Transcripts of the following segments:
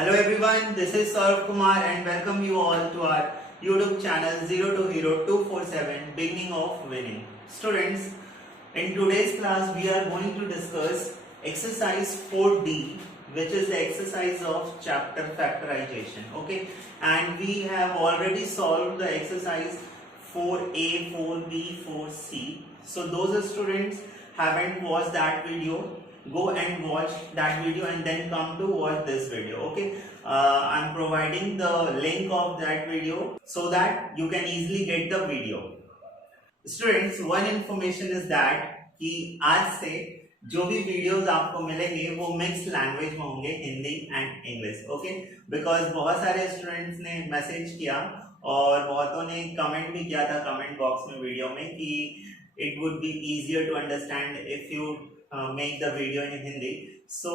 Hello everyone, this is Saurav Kumar and welcome you all to our YouTube channel 0 to Hero 247 Beginning of Winning. Students, in today's class we are going to discuss exercise 4D, which is the exercise of chapter factorization. Okay, and we have already solved the exercise 4A, 4B, 4C. So those students haven't watched that video, go and watch that video and then come to watch this video. Okay, I'm providing the link of that video so that you can easily get the video. Students, one information is that कि आज से जो भी videos आपको मिलेंगे वो mix language में होंगे, Hindi and English. Okay, because बहुत सारे स्टूडेंट्स ने मैसेज किया और बहुतों ने कमेंट भी किया था कमेंट बॉक्स में वीडियो में कि it would be easier to understand if you make the video in Hindi. So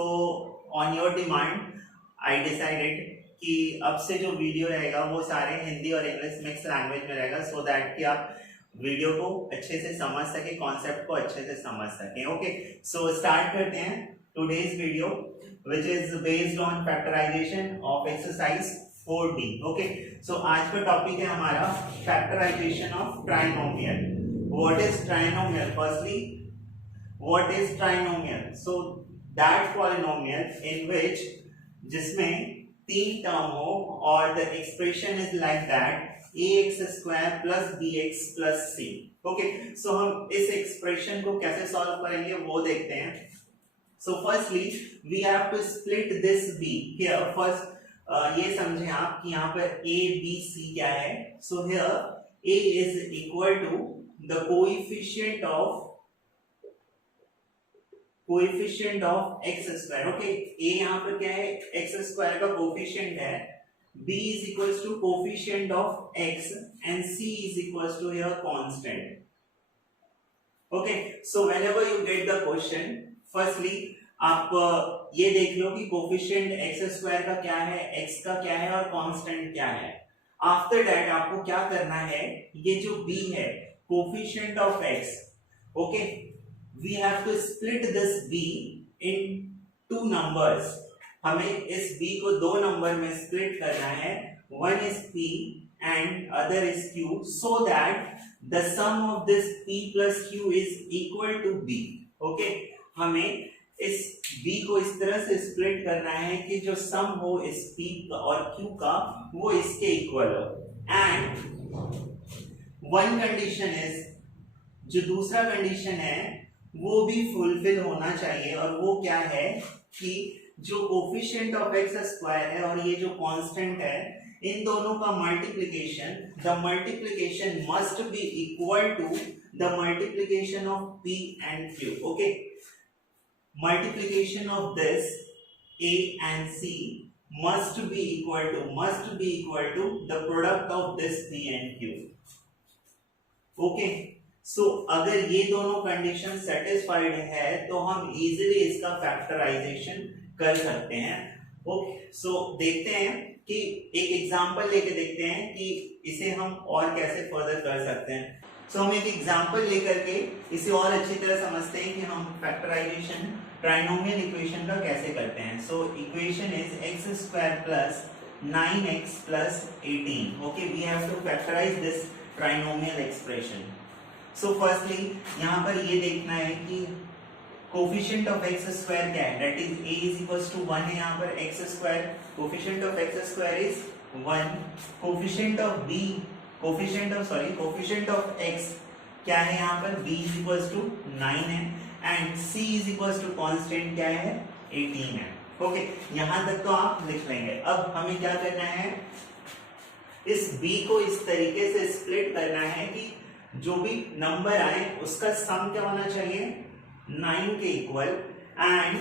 on your demand I decided कि अब से जो वीडियो रहेगा वो सारे हिंदी और इंग्लिश मिक्स लैंग्वेज में रहेगा so that कि आप वीडियो को अच्छे से समझ सके, कॉन्सेप्ट को अच्छे से समझ सके. ओके, सो स्टार्ट करते हैं today's video which is based on factorization of exercise 4D. Okay, so आज का टॉपिक है हमारा factorization of trinomial. What is trinomial? Firstly, what is trinomial? So that polynomial in which जिसमें तीन टर्म हो और the expression is like that ax square plus bx plus c. Okay, so हम इस expression को कैसे solve करेंगे वो देखते हैं. So firstly we have to split this b here. First ये समझें आप कि यहाँ पर a b c क्या है. So here a is equal to the coefficient of x square. Okay, a यहाँ पर क्या है, x square का कोफिशिएंट है, b is equals to coefficient of x and c is equals to here constant. Okay, so whenever you get the question, firstly आप ये देख लो कि कोफिशिएंट x square का क्या है, x का क्या है और कांस्टेंट क्या है. आफ्टर दैट आपको क्या करना है, ये जो b है coefficient of x, okay, we have to split this b in two numbers. हमें इस b को दो नंबर में स्प्लिट करना है. One is p and other is q, so that the sum of this p plus q is equal to b. Okay, हमें इस b को इस तरह से स्प्लिट करना है कि जो सम हो इस p का और q का वो इसके इक्वल हो. एंड वन कंडीशन इज, जो दूसरा कंडीशन है वो भी फुलफिल होना चाहिए, और वो क्या है कि जो कोफिशिएंट ऑफ एक्स स्क्वायर है और ये जो कांस्टेंट है, इन दोनों का multiplication, the multiplication must be equal to the multiplication of p and q. Okay, multiplication of this a and c must be equal to the product of this p and q. Okay, so अगर ये दोनों condition satisfied है तो हम easily इसका factorisation कर सकते हैं. ओके, सो देखते हैं कि एक एग्जांपल लेके देखते हैं कि इसे हम और कैसे फर्दर कर सकते हैं. सो हम एक एग्जांपल लेकर के इसे और अच्छी तरह समझते हैं कि हम फैक्टराइजेशन ट्राइनोमियल इक्वेशन का कैसे करते हैं. So equation is x square plus 9x plus 18. Okay, we have to factorise this trinomial expression. So firstly यहाँ पर ये देखना है कि कोफिशिएंट ऑफ एक्स स्क्वायर क्या है, that is a is equals to 1 है. यहाँ पर x square, coefficient of x square is 1. Coefficient of x क्या है, यहाँ पर b इज इक्वल्स टू 9 है and c is equals to constant क्या है, 18 है. ओके, यहाँ तक तो आप लिख लेंगे. अब हमें क्या करना है, इस b को इस तरीके से स्प्लिट करना है कि जो भी नंबर आए उसका सम क्या होना चाहिए, 9 के equal, and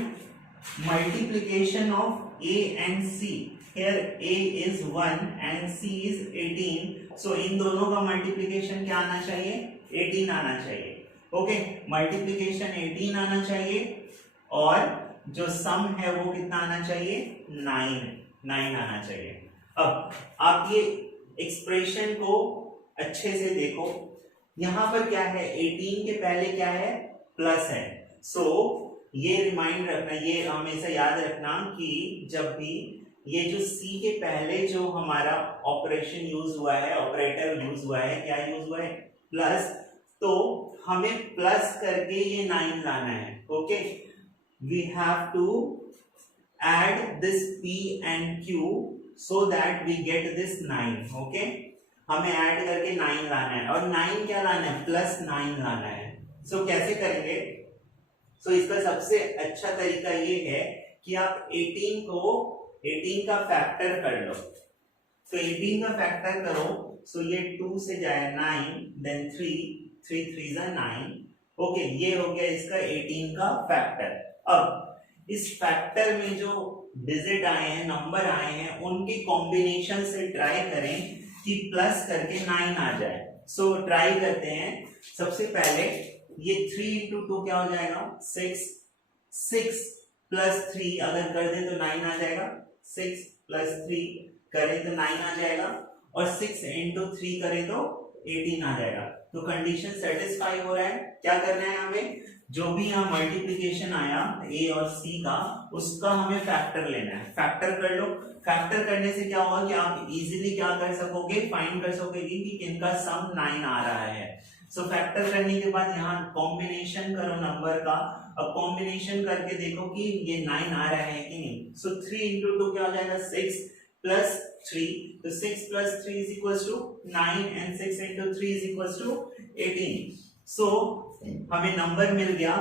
multiplication of a and c. Here a is 1 and c is 18. सो इन दोनों का मल्टीप्लिकेशन क्या आना चाहिए, 18 आना चाहिए. ओके, मल्टीप्लिकेशन 18 आना चाहिए और जो सम है वो कितना आना चाहिए, 9 आना चाहिए. अब आप ये एक्सप्रेशन को अच्छे से देखो, यहां पर क्या है, 18 के पहले क्या है, प्लस है. सो ये रिमाइंड रखना, ये हमेशा याद रखना कि जब भी ये जो c के पहले जो हमारा ऑपरेशन यूज हुआ है, ऑपरेटर यूज हुआ है, क्या यूज हुआ है, प्लस, तो हमें प्लस करके ये 9 लाना है। Okay, we have to add this p and q so that we get this 9। Okay, हमें ऐड करके 9 लाना है, और 9 क्या लाना है, प्लस 9 लाना है। सो कैसे करेंगे, सो इसका सबसे अच्छा तरीका ये है कि आप 18 का फैक्टर कर लो। तो 18 का फैक्टर करो, सो ये 2 से जाए 9, देन 3 3 9। ओके, ये हो गया इसका 18 का फैक्टर। अब इस फैक्टर में जो डिजिट आए हैं, नंबर आए हैं, उनके कॉम्बिनेशन से ट्राई करें कि प्लस करके 9 आ जाए। सो ट्राई करते हैं। सबसे पहले ये 3 इंटू 2 क्या हो जाएगा, 6, 6 प्लस 3 अगर कर दें तो 9 आ जाएगा, 6 प्लस 3 करें तो 9 आ जाएगा, और 6 इंटू 3 करें तो 18 आ जाएगा। तो कंडीशन सेटिस्फाई हो रहा है। क्या करना है हमें, जो भी यहाँ मल्टीप्लिकेशन आया a और c का, उसका हमें फैक्टर लेना है। फैक्टर कर लो। फैक्टर करने से क्या होगा कि आप इजीली क्या कर सकोगे, फाइंड कर सकोगे कि किनका सम 9 आ रहा है। सो फैक्टर करने के बाद यहाँ कॉम्बिनेशन करो नंबर का। अब कॉम्बिनेशन करके देखो कि ये 9 आ रहा है कि नहीं। सो 3 इंटू 2 क्या हो जाएगा, 6 प्लस 3, तो 6 plus 3 is equals to 9 and 6 into 3 is equals to 18। So हमें नंबर मिल गया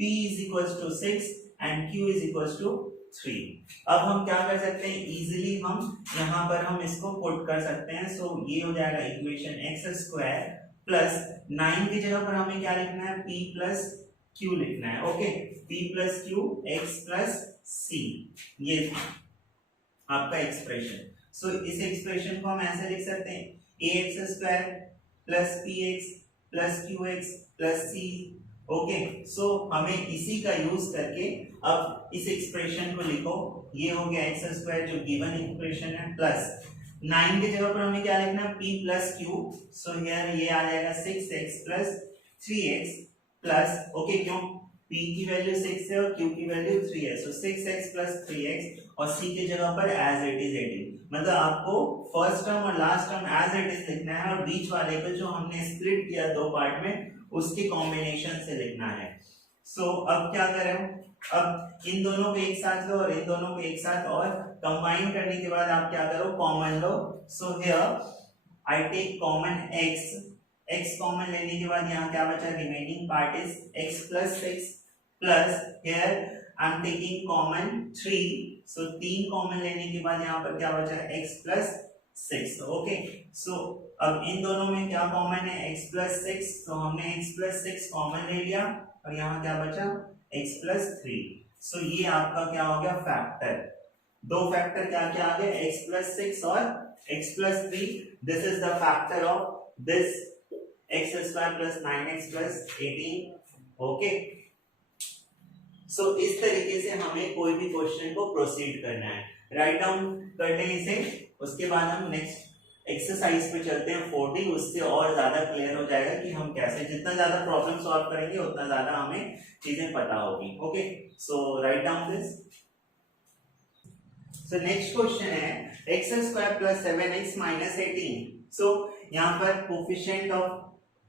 p is equals to 6 and q is equals to 3। अब हम क्या कर सकते हैं, इजीली हम यहाँ पर हम इसको पुट कर सकते हैं। सो ये हो जाएगा इक्वेशन x स्क्वायर प्लस 9 की जगह पर हमें क्या लिखना है, p प्लस q लिखना है। Okay, p plus q x plus c, ये आपका एक्सप्रेशन। सो इस एक्सप्रेशन को हम ऐसे लिख सकते हैं, ax square plus px plus qx plus c। Okay, so हमें इसी का यूज करके अब इस एक्सप्रेशन को लिखो। ये हो गया एक्स स्क्वायर जो गिवन एक्सप्रेशन है, प्लस 9 की जगह पर हमें क्या लिखना है, p plus q। So here ये आ जाएगा 6x plus 3x plus, okay, क्यों, p की वैल्यू 6 है और q की वैल्यू 3 है। सो 6x प्लस 3x, और c की जगह पर एज इट इज 18। मतलब आपको फर्स्ट टर्म और last term as it is लिखना है, और बीच वाले को जो हमने स्प्लिट किया दो पार्ट में, उसके कॉम्बिनेशन से लिखना है। सो अब क्या करें, अब इन दोनों को एक साथ लो और इन दोनों को एक साथ, और कंबाइन करने के बाद आप क्या करो, कॉमन लो। So here I take common x common लेने के बाद यहाँ क्या बचा, remaining part is x plus 6 plus here I am taking common 3। So 3 common लेने के बाद यहाँ पर क्या बचा, x प्लस 6। ओके, सो अब इन दोनों में क्या कॉमन है, x प्लस 6, तो हमने x प्लस 6 कॉमन ले लिया, और यहाँ क्या बचा, x प्लस 3। सो ये आपका क्या हो गया, फैक्टर। दो फैक्टर क्या क्या आ गए, x प्लस 6 और x plus 3। This is the factor of this x square plus 9x plus 18। Okay, so इस तरीके से हमें कोई भी क्वेश्चन को प्रोसीड करना है। राइट डाउन कर लें इसे, उसके बाद हम नेक्स्ट एक्सरसाइज पे चलते हैं 40। उससे और ज्यादा क्लियर हो जाएगा कि हम कैसे, जितना ज्यादा प्रॉब्लम सॉल्व करेंगे उतना ज्यादा हमें चीजें पता होगी। Okay, so write down this. So next question है x square plus 7x minus 18। सो यहाँ पर coefficient of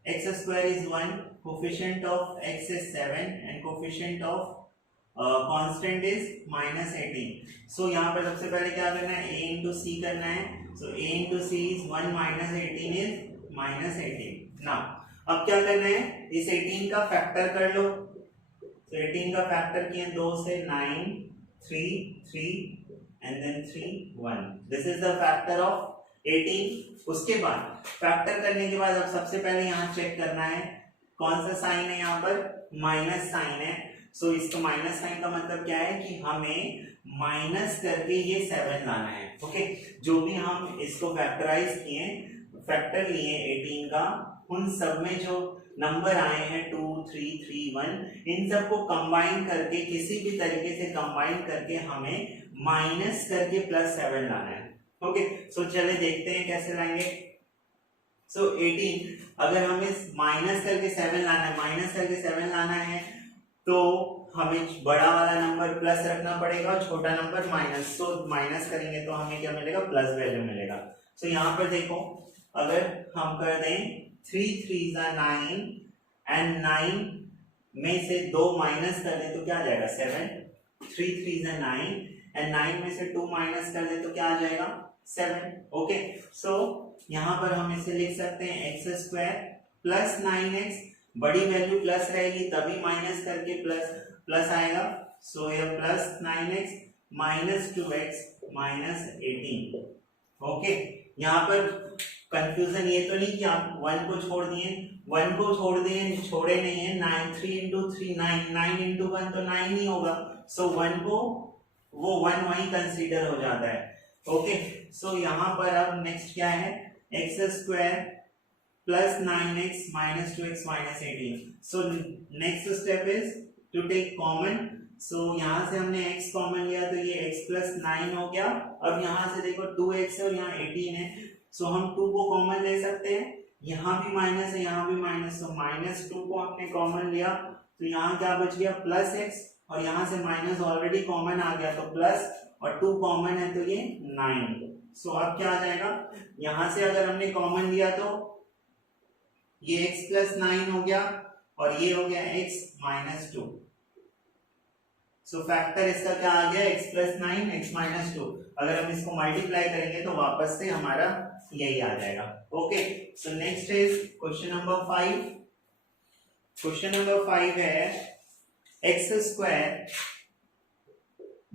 x square is 1, coefficient of x is 7 and coefficient of constant is minus 18। सो यहाँ पर सबसे पहले क्या करना है, a इंटू सी करना है। So a into c is 1 minus 18 is minus 18। Now अब क्या करना है, इस 18 का फैक्टर कर लो। तो 18 का फैक्टर किए 2 से 9 3 3 and then 3 1। This is the factor of 18। उसके बाद फैक्टर करने के बाद अब सबसे पहले यहाँ चेक करना है कौन सा साइन है, यहाँ पर माइनस साइन है। सो इसका माइनस साइन का मतलब क्या है कि हमें माइनस करके ये 7 लाना है। ओके, जो भी हम इसको फैक्टराइज किए, फैक्टर लिए 18 का, उन सब में जो नंबर आए हैं 2 3 3 1, इन सबको कंबाइन करके, किसी भी तरीके से कंबाइन करके हमें माइनस करके प्लस 7 लाना है। ओके, सो चले देखते हैं कैसे लाएंगे। सो 18 अगर हमें माइनस करके 7 लाना है, माइनस करके 7 लाना है, तो हमें बड़ा वाला नंबर प्लस रखना पड़ेगा और छोटा नंबर माइनस। तो माइनस करेंगे तो हमें क्या मिलेगा, प्लस वैल्यू मिलेगा। तो यहाँ पर देखो, अगर हम कर दें 3 3 9 एंड 9 में से 2 माइनस कर दें तो क्या आ जाएगा 7। 3 3 9 एंड 9 में से 2 माइनस कर दें तो क्या आ जाएगा 7। ओके, सो यहाँ पर हम इसे लिख सकते हैं एक्स स्क्वायर प्लस 9x, बड़ी वैल्यू प्लस रहेगी तभी माइनस करके प्लस आएगा। सो ये plus 9x minus 2x minus 18। Okay, यहाँ पर कंफ्यूजन ये तो नहीं कि आप 1 को छोड़ दिए, 1 को छोड़ दिए, छोड़े नहीं है। 9 3 into 3 9, 9 into 1 तो 9 ही होगा। सो 1 को वो 1 वही कंसीडर हो जाता है। ओके, सो यहाँ पर अब नेक्स्ट क्या है, x square plus 9x minus 2x minus 18। So next step is to take common. So यहाँ से हमने x कॉमन लिया तो ये x प्लस 9 हो गया। अब यहाँ से देखो 2x है और यहाँ 18 है। सो हम 2 को कॉमन ले सकते हैं, यहाँ भी माइनस है यहाँ भी माइनस, तो माइनस 2 को हमने कॉमन लिया तो यहाँ क्या बच गया प्लस x, और यहाँ से माइनस ऑलरेडी कॉमन आ गया तो प्लस, और 2 कॉमन है तो ये 9। सो अब क्या आ जाएगा, यहाँ से अगर हमने कॉमन लिया तो ये x प्लस 9 हो गया और ये हो गया x माइनस 2। सो फैक्टर इसका क्या आ गया, x प्लस 9 x माइनस 2। अगर हम इसको मल्टीप्लाई करेंगे तो वापस से हमारा यही आ जाएगा। Okay, so next is question number 5। Question number 5 है x square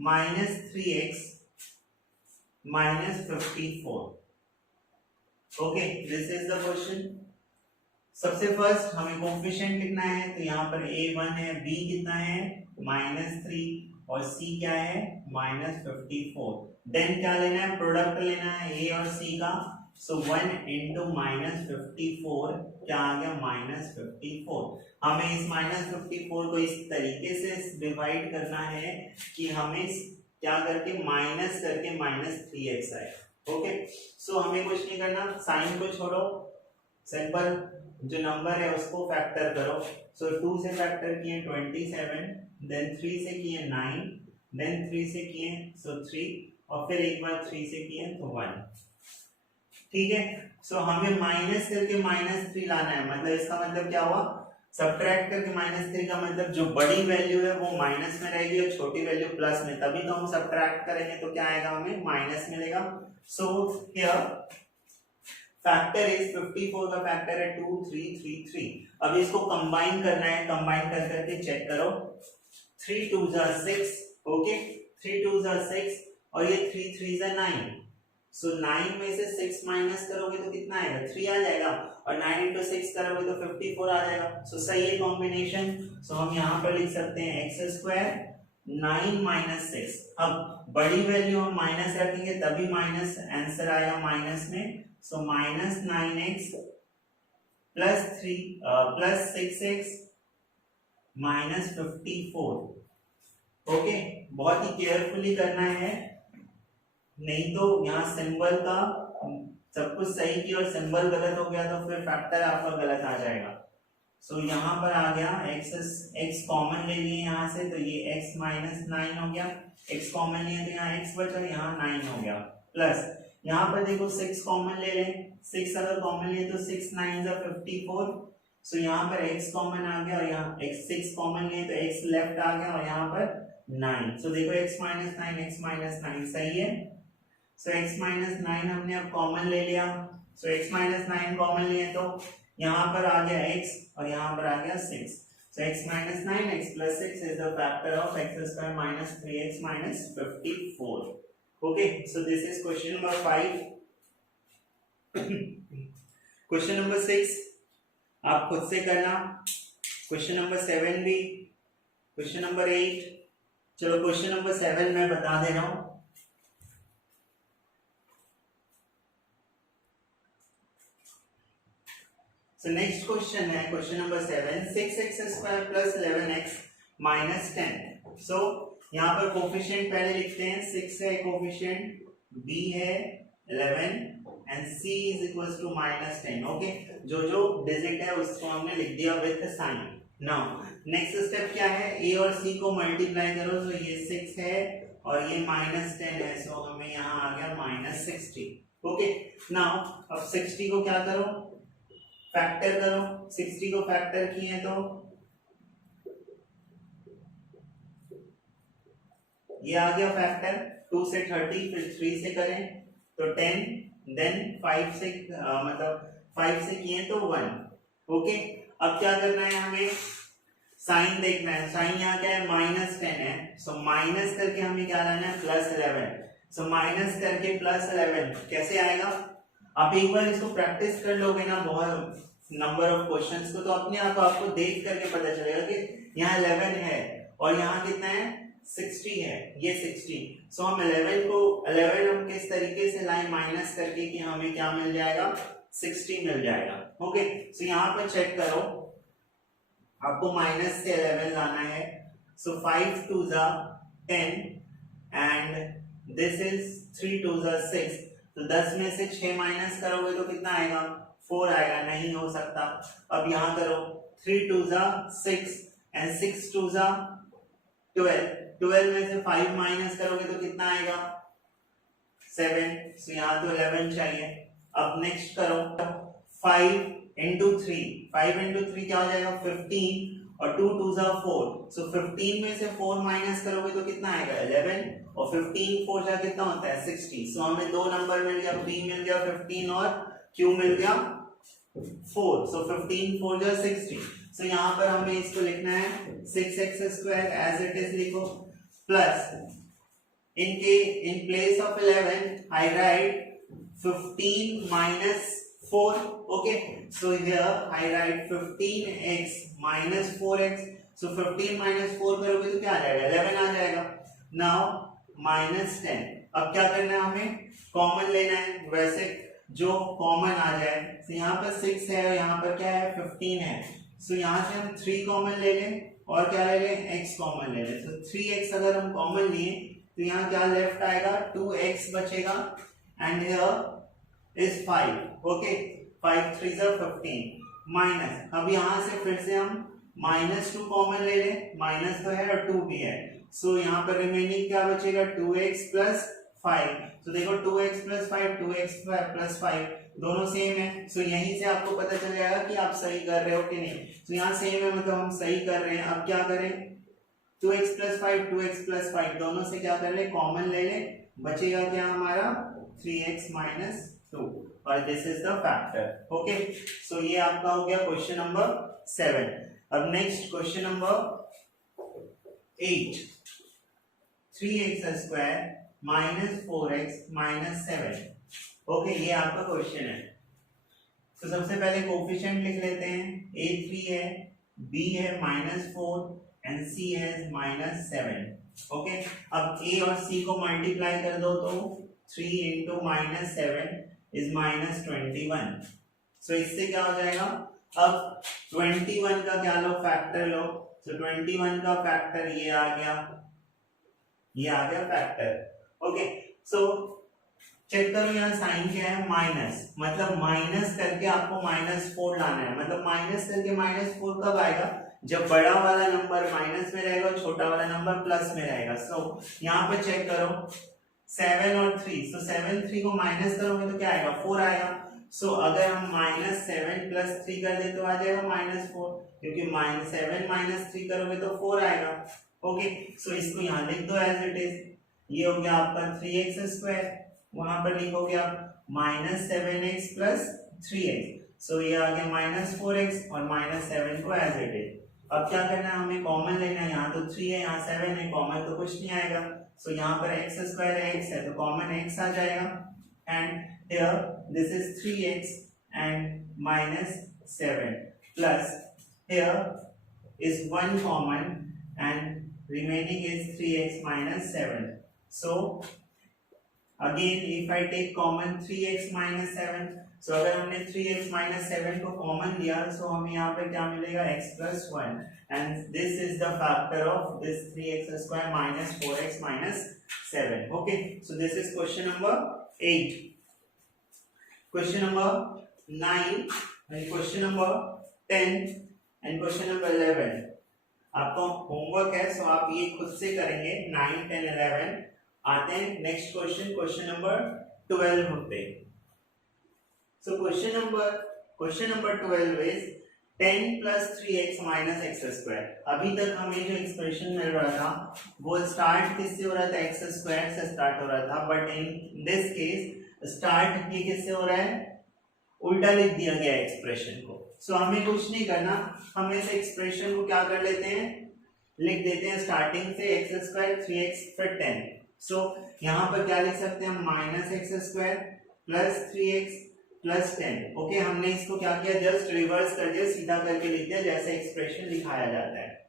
minus 3x minus 54। Okay, this is the question. सबसे फर्स्ट हमें कोफिशिएंट लिखना है, तो यहाँ पर a1 है, b कितना है -3 और c क्या है -54। देन क्या लेना है, प्रोडक्ट लेना है a और c का। सो 1 into -54 क्या आ गया -54। हमें इस -54 को इस तरीके से डिवाइड करना है कि हमें क्या करके माइनस करके -3x आए। ओके, सो हमें कुछ नहीं करना, साइन को छोड़ो, सिंपल जो नंबर है उसको फैक्टर करो। सो 2 से फैक्टर किए 27, देन 3 से किए 9, देन 3 से किए सो 3, और फिर एक बार 3 से किए तो 1। ठीक है, सो हमें माइनस करके -3 लाना है। मतलब इसका मतलब क्या हुआ, सब्ट्रैक्ट करके -3 का मतलब जो बड़ी वैल्यू है वो माइनस में रहेगी और छोटी वैल्यू प्लस में, तभी तो हम सब्ट्रैक्ट करेंगे तो क्या आएगा, हमें माइनस मिलेगा। सो हियर फैक्टर इज 54 का फैक्टर है 2 3 3 3। अब इसको कंबाइन करना है, कंबाइन कर करके चेक करो। 3 2 6, ओके, 3 2 6 और ये 3 3 9। सो 9 में से 6 माइनस करोगे तो कितना आएगा, 3 आ जाएगा, और 9 into 6 करोगे तो 54 आ जाएगा। सो सही है कॉम्बिनेशन। सो हम यहाँ पर लिख सकते हैं एक्स स्क्वायर 9 माइनस 6। अब बड़ी वैल्यू हम माइनस रखेंगे तभी माइनस आंसर आएगा माइनस में। So minus 9x plus 6x minus 54। Okay, बहुत ही केयरफुली करना है, नहीं तो यहाँ सिंबल का सब कुछ सही किया और सिंबल गलत हो गया तो फिर फैक्टर आपका गलत आ जाएगा। सो यहाँ पर आ गया x कॉमन ले लिए यहाँ से, तो ये x माइनस 9 हो गया, x कॉमन लिए तो यहाँ x बचा, यहाँ 9 हो गया, प्लस यहाँ पर देखो 6 कॉमन ले लें, 6 अगर कॉमन लिए तो 6 9 जा 54। सो यहाँ पर x कॉमन आ गया और यहाँ x 6 कॉमन लिए तो x लेफ्ट आ गया और यहाँ पर 9। सो देखो x माइनस 9 x माइनस 9 सही है। सो x माइनस 9 हमने अब कॉमन ले लिया। सो x माइनस 9 कॉमन लिए तो यहाँ पर आ गया x और यहाँ पर आ गया 6। So x minus 9 x plus 6 is the factor of x square minus 3x minus 54. Okay, so this is question number 5. Question number 6 आप खुद से करना, क्वेश्चन नंबर 7 भी, क्वेश्चन नंबर 8। चलो क्वेश्चन नंबर 7 मैं बता दे रहा हूं। So next question है question number 7, 6x square plus 11x minus 10। सो यहाँ पर कोफिशिएंट पहले लिखते हैं, 6 है कोफिशिएंट, b है 11 and c is equal to minus 10। Okay, जो जो डिजिट है उसको हमने लिख दिया with sign. Now next step क्या है, ए और सी को मल्टीप्लाई करो, तो ये 6 है और ये -10 है, सो हमें यहाँ आ गया -60। ओके, नाउ अब 60 को क्या करो, फैक्टर करो। 60 को फैक्टर किए तो ये आ गया फैक्टर, 2 से 30, फिर 3 से करें तो 10, देन 5 से मतलब 5 से किए तो 1। ओके, अब क्या करना है, हमें साइन देखना है। साइन यहाँ क्या है, -10 है, सो माइनस करके हमें क्या लाना है, +11। सो माइनस करके +11 कैसे आएगा, आप एक बार इसको प्रैक्टिस कर लोगे ना, बहुत नंबर ऑफ क्वेश्चंस को, तो अपने आप आपको देख करके पता चलेगा कि यहाँ 11 है और यहाँ कितना है, 60 है, ये 60। सो हम 11 हम किस तरीके से लाए, माइनस करके, कि हमें क्या मिल जाएगा, 60 मिल जाएगा। ओके, सो यहाँ पर चेक करो, आपको माइनस से 11 लाना है। सो 5 2 जा 10 एंड दिस इज 3 2 जा 6। तो 10 में से 6 माइनस करोगे तो कितना आएगा, 4 आएगा, नहीं हो सकता। अब यहाँ करो, 3 2 जा 6 एंड 6 2 जा 12। 12 में से 5 माइनस करोगे तो कितना आएगा, 7। सो यहाँ तो 11 चाहिए। अब नेक्स्ट करो, 5 इंटू 3, 5 इंटू 3 क्या हो जाएगा, 15 और 2 2 जा 4। सो 15 में से 4 माइनस करोगे तो कितना आएगा, 11 और 15 4 जा कितना होता है, 60। सो हमें दो नंबर मिल गया, p मिल गया 15 और q मिल गया 4। सो 15 4 जा 60। सो यहाँ पर हमें इसको लिखना है 6x² एज इट इज लिखो, plus in place of 11 I write 15 minus 4. Okay, so here I write 15x minus 4x. So 15 minus 4 करोगे तो क्या आ जाएगा, 11 आ जाएगा। Now -10। अब क्या करना है, हमें कॉमन लेना है, वैसे जो कॉमन आ जाए। तो यहाँ पर 6 है और यहाँ पर क्या है, 15 है। सो यहाँ से हम 3 कॉमन ले लें और क्या ले लें, x कॉमन ले लें। तो 3x अगर हम कॉमन लिए तो यहाँ क्या लेफ्ट आएगा, 2x बचेगा एंड हियर इज 5। ओके, 5 3 जा 15 माइनस, अब यहाँ से फिर से हम -2 कॉमन ले लें, माइनस तो है और 2 भी है। सो यहाँ पर रिमेनिंग क्या बचेगा, 2x प्लस 5। तो देखो 2x प्लस 5, 2x प्लस 5 दोनों सेम है। सो यहीं से आपको पता चल जाएगा कि आप सही कर रहे हो कि नहीं। तो यहाँ सेम है, मतलब हम सही कर रहे हैं। अब क्या करें, 2x प्लस 5, 2x प्लस 5 दोनों से क्या कर ले, कॉमन ले ले, बचेगा क्या हमारा, 3x माइनस 2 और this is the factor. Okay, so ये आपका हो गया क्वेश्चन नंबर 7। अब next question number 8, 3x² minus 4x minus 7। Okay, ये आपका क्वेश्चन है। तो सबसे पहले कोफिशिएंट लिख लेते हैं, a 3 है, b है -4 एंड c है -7। ओके, अब a और c को मल्टीप्लाई कर दो तो 3 इंटू -7 इज -21। सो इससे क्या हो जाएगा, अब 21 का क्या लो, फैक्टर लो। सो 21 का फैक्टर ये आ गया, ये आ गया फैक्टर। ओके, सो चेक करो, यहाँ साइन क्या है, माइनस, मतलब माइनस करके आपको -4 लाना है। मतलब माइनस करके -4 कब आएगा, जब बड़ा वाला नंबर माइनस में रहेगा और छोटा वाला नंबर प्लस में रहेगा। सो यहाँ पे चेक करो, 7 और 3। सो 7 3 को माइनस करोगे तो क्या आएगा, 4 आएगा। सो अगर हम -7 प्लस 3 कर दे तो आ जाएगा -4, क्योंकि -7 माइनस 3 करोगे तो 4 आएगा। ओके, सो इसको यहाँ लिख दो एज इट इज। ये हो गया आपका 3x², वहां पर लिखोगे आप -7x प्लस 3x। सो ये आ गया -4x और -7 को एज इट इज। अब क्या करना है, हमें कॉमन लेना है। यहाँ तो 3 है, यहाँ 7 है, कॉमन तो कुछ नहीं आएगा। सो यहाँ पर x² है, x है तो कॉमन x आ जाएगा and here this is 3x and -7 plus here is 1 common and remaining is 3x -7। So again if I take common 3x -7, so अगर हमने 3x -7 को कॉमन लिया तो हमें यहाँ पे क्या मिलेगा, x plus 1 and this is the factor of this 3x² minus 4x minus 7. Okay, so this is question number 8. Question number 9 and question number 10. And question number 11 आपका होमवर्क है, सो आप ये खुद से करेंगे। 9, 10, 11 आते हैं। नेक्स्ट क्वेश्चन, क्वेश्चन नंबर 12 पे। So question number 12 is 10 plus 3x minus x square। अभी तक हमें जो एक्सप्रेशन मिल रहा था वो स्टार्ट किससे हो रहा था, x स्क्वायर से स्टार्ट हो रहा था, but in this case start ये किससे हो रहा है, उल्टा लिख दिया गया एक्सप्रेशन को। सो हमें कुछ नहीं करना, हम इस एक्सप्रेशन को क्या कर लेते हैं, लिख देते हैं स्टार्टिंग से x स्क्वायर 3x फिर 10। सो यहाँ पर क्या लिख सकते हैं, minus x square plus 3x plus 10। Okay, हमने इसको क्या किया, जस्ट रिवर्स कर दिया, सीधा करके लिख दिया जैसे एक्सप्रेशन लिखाया जाता है,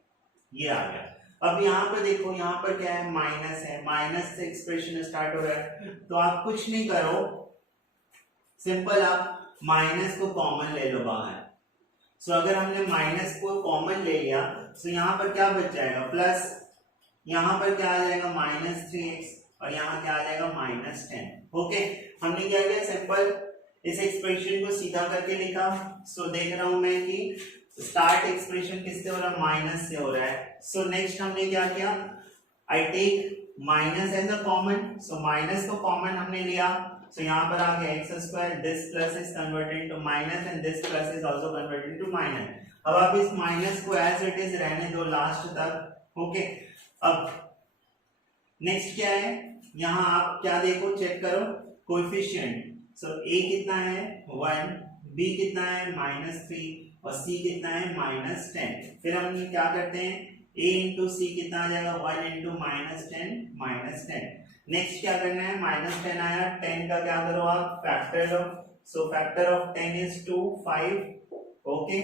ये आ गया। अब यहाँ पर देखो, यहाँ पर क्या है, माइनस है, माइनस से एक्सप्रेशन स्टार्ट हो रहा है, तो आप कुछ नहीं करो, सिंपल आप माइनस को कॉमन ले लो बाहर। सो अगर हमने माइनस को कॉमन ले लिया तो यहाँ पर क्या बच जाएगा, प्लस, यहाँ पर क्या आ जाएगा माइनस 3x और यहाँ क्या आ जाएगा माइनस 10। ओके, हमने क्या किया, सिंपल इस एक्सप्रेशन को सीधा करके लिखा। सो देख रहा हूं मैं कि स्टार्ट एक्सप्रेशन किससे हो रहा है, माइनस से हो रहा है। सो नेक्स्ट हमने क्या किया, I take minus as a common. So minus को कॉमन हमने लिया, सो यहाँ पर आ गया x square, this plus is converted into minus and this plus is also converted into minus. अब आप इस माइनस को एज इट इज रहने दो लास्ट तक। ओके, अब नेक्स्ट क्या है, यहाँ आप क्या देखो, चेक करो कोएफिशिएंट। सो a कितना है 1, b कितना है -3 और c कितना है -10। फिर हम क्या करते हैं, a इंटू सी कितना आ जाएगा, 1 इंटू -10। नेक्स्ट क्या करना है, -10 आया, 10 का क्या करो आप, factor low. So factor of 10 is 2, 5। Okay,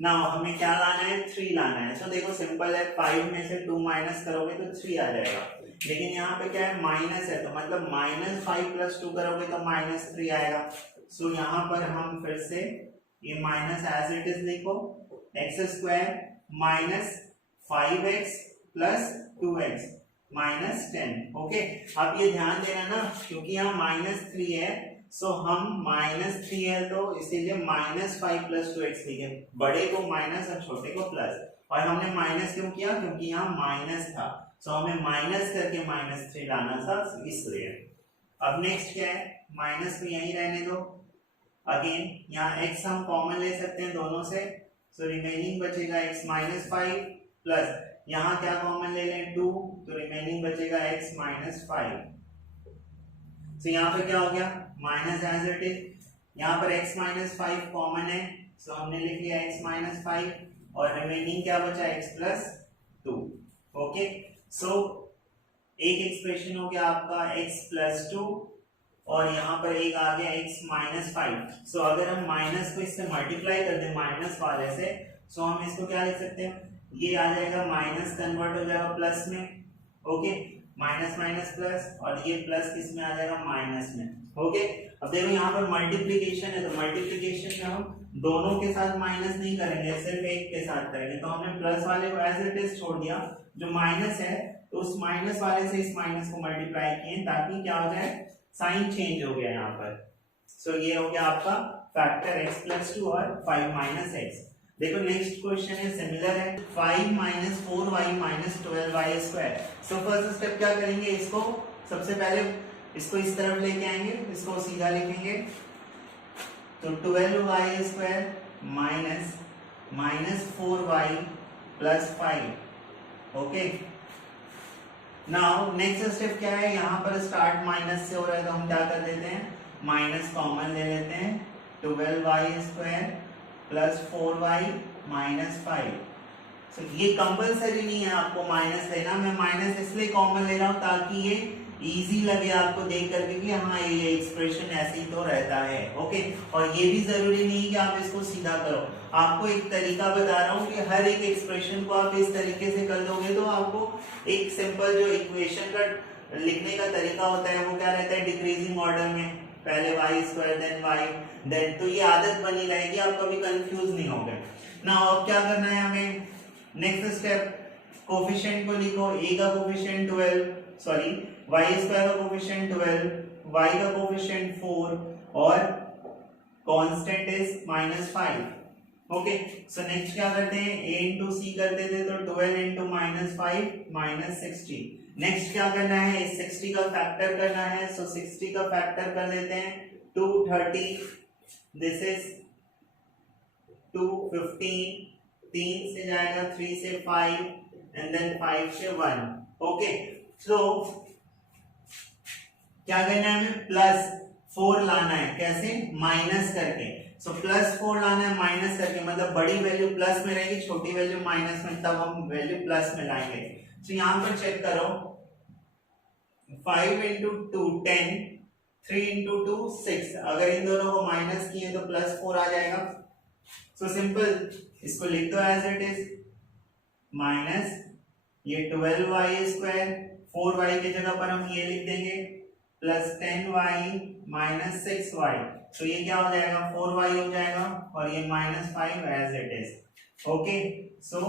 now हमें क्या लाना है, 3 लाना है। सो देखो सिंपल है, 5 में से 2 माइनस करोगे तो 3 आ जाएगा, लेकिन यहाँ पे क्या है, माइनस है, तो मतलब -5 प्लस 2 करोगे तो -3 आएगा। सो यहाँ पर हम फिर से ये माइनस एज इट इज लिखो, x square minus 5x plus 2x minus 10। Okay, आप ये ध्यान देना ना, क्योंकि यहाँ -3 है, सो हम -3 है तो इसीलिए -5 प्लस 2x लिखे, बड़े को माइनस और छोटे को प्लस। और हमने माइनस क्यों किया, क्योंकि यहाँ माइनस था, सो हमें माइनस करके -3 लाना था, इसलिए। अब नेक्स्ट क्या है, माइनस को यहीं रहने दो। अगेन यहाँ x हम कॉमन ले सकते हैं दोनों से, सो रिमेनिंग बचेगा x -5 प्लस यहाँ क्या कॉमन ले लें 2, तो रिमेनिंग बचेगा x -5। सो यहाँ पे क्या हो गया, माइनस एज इट इज, यहाँ पर x -5 कॉमन है, सो हमने लिख लिया x -5 और रिमेनिंग क्या बचा, x + 2। ओके, सो एक एक्सप्रेशन हो गया आपका x + 2 और यहाँ पर एक आ गया x -5। सो अगर हम माइनस को इससे मल्टीप्लाई कर दें माइनस वाले से, सो हम इसको क्या लिख सकते हैं, ये आ जाएगा माइनस कन्वर्ट हो जाएगा प्लस में। ओके, माइनस माइनस प्लस, और ये प्लस किस में आ जाएगा, माइनस में। ओके, अब देखो यहाँ पर मल्टीप्लिकेशन है, तो मल्टीप्लिकेशन में हम दोनों के साथ माइनस नहीं करेंगे, सिर्फ एक के साथ करेंगे, तो हमने प्लस वाले को एज इट इज छोड़ दिया, जो माइनस है तो उस माइनस वाले से इस माइनस को मल्टीप्लाई किए, ताकि क्या हो जाए, साइन चेंज हो गया यहाँ पर। सो ये हो गया आपका फैक्टर x + 2 और 5 - x। देखो नेक्स्ट क्वेश्चन है, सिमिलर है, 5 - 4y - 12y²। So first step क्या करेंगे, इसको सबसे पहले इसको इस तरफ लेके आएंगे, इसको सीधा लिखेंगे, तो 12y² -4y + 5। Okay, now next step क्या है, यहाँ पर स्टार्ट माइनस से हो रहा है, तो हम क्या कर देते हैं, माइनस कॉमन ले लेते हैं, 12y² + 4y - 5। सो ये कंपलसरी नहीं है आपको माइनस लेना, मैं माइनस इसलिए कॉमन ले रहा हूँ ताकि ये इजी लगे आपको देख करके कि हाँ ये एक्सप्रेशन ऐसे ही तो रहता है। ओके, और ये भी जरूरी नहीं कि आप इसको सीधा करो, आपको एक तरीका बता रहा हूँ कि हर एक एक्सप्रेशन को आप इस तरीके से कर दोगे तो आपको एक सिंपल जो इक्वेशन का लिखने का तरीका होता है वो क्या रहता है, डिक्रीजिंग ऑर्डर में, पहले y² देन y देन, तो ये आदत बनी रहेगी, आप कभी कंफ्यूज नहीं होगे ना। अब क्या करना है हमें, नेक्स्ट स्टेप, कोफिशिएंट को लिखो, a का कोफिशिएंट 12, सॉरी y² का कोफिशिएंट 12, y का कोफिशिएंट 4 और constant is -5। Okay, so next क्या करते हैं, a इंटू सी करते थे तो 12 इंटू -5 -60। नेक्स्ट क्या करना है, इस 60 का फैक्टर करना है, सो 60 का फैक्टर कर लेते हैं 230, दिस इज 215, 3 से जाएगा 3 से 5 एंड देन 5 से 1। ओके, सो क्या करना है, हमें +4 लाना है, कैसे, माइनस करके। सो +4 लाना है माइनस करके, मतलब बड़ी वैल्यू प्लस में रहेगी, छोटी वैल्यू माइनस में, तब हम वैल्यू प्लस में लाएंगे। सो यहां पर चेक करो, 5 इंटू 2 10, 3 इंटू 2 6, अगर इन दोनों को माइनस किए तो +4 आ जाएगा। सो सिंपल, इसको लिख दो एज इट इज, माइनस ये 12y², 4y की जगह पर हम ये लिख देंगे, +10y माइनस 6y, तो ये क्या हो जाएगा, 4y हो जाएगा, और ये -5 as it is. Okay, so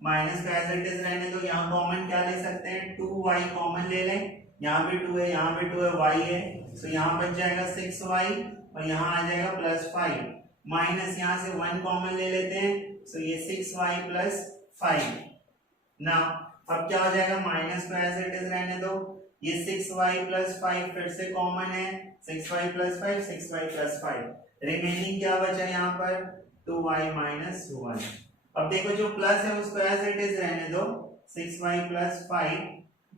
minus का एज इट इज रहने दो, यहाँ कॉमन क्या ले सकते हैं, 2y कॉमन ले लें, यहाँ भी 2 है, यहाँ भी 2 है, y है, सो यहाँ बच जाएगा 6y, और यहाँ आ जाएगा +5, माइनस यहाँ से 1 कॉमन ले लेते हैं, सो ये 6y + 5। ना अब क्या हो जाएगा, माइनस को एज इट इज रहने दो, ये 6y + 5 फिर से कॉमन है, 6y + 5 6y + 5, रिमेनिंग क्या बचा यहाँ पर, 2y - 1। अब देखो जो प्लस है उसको एज इट इज रहने दो, 6y + 5।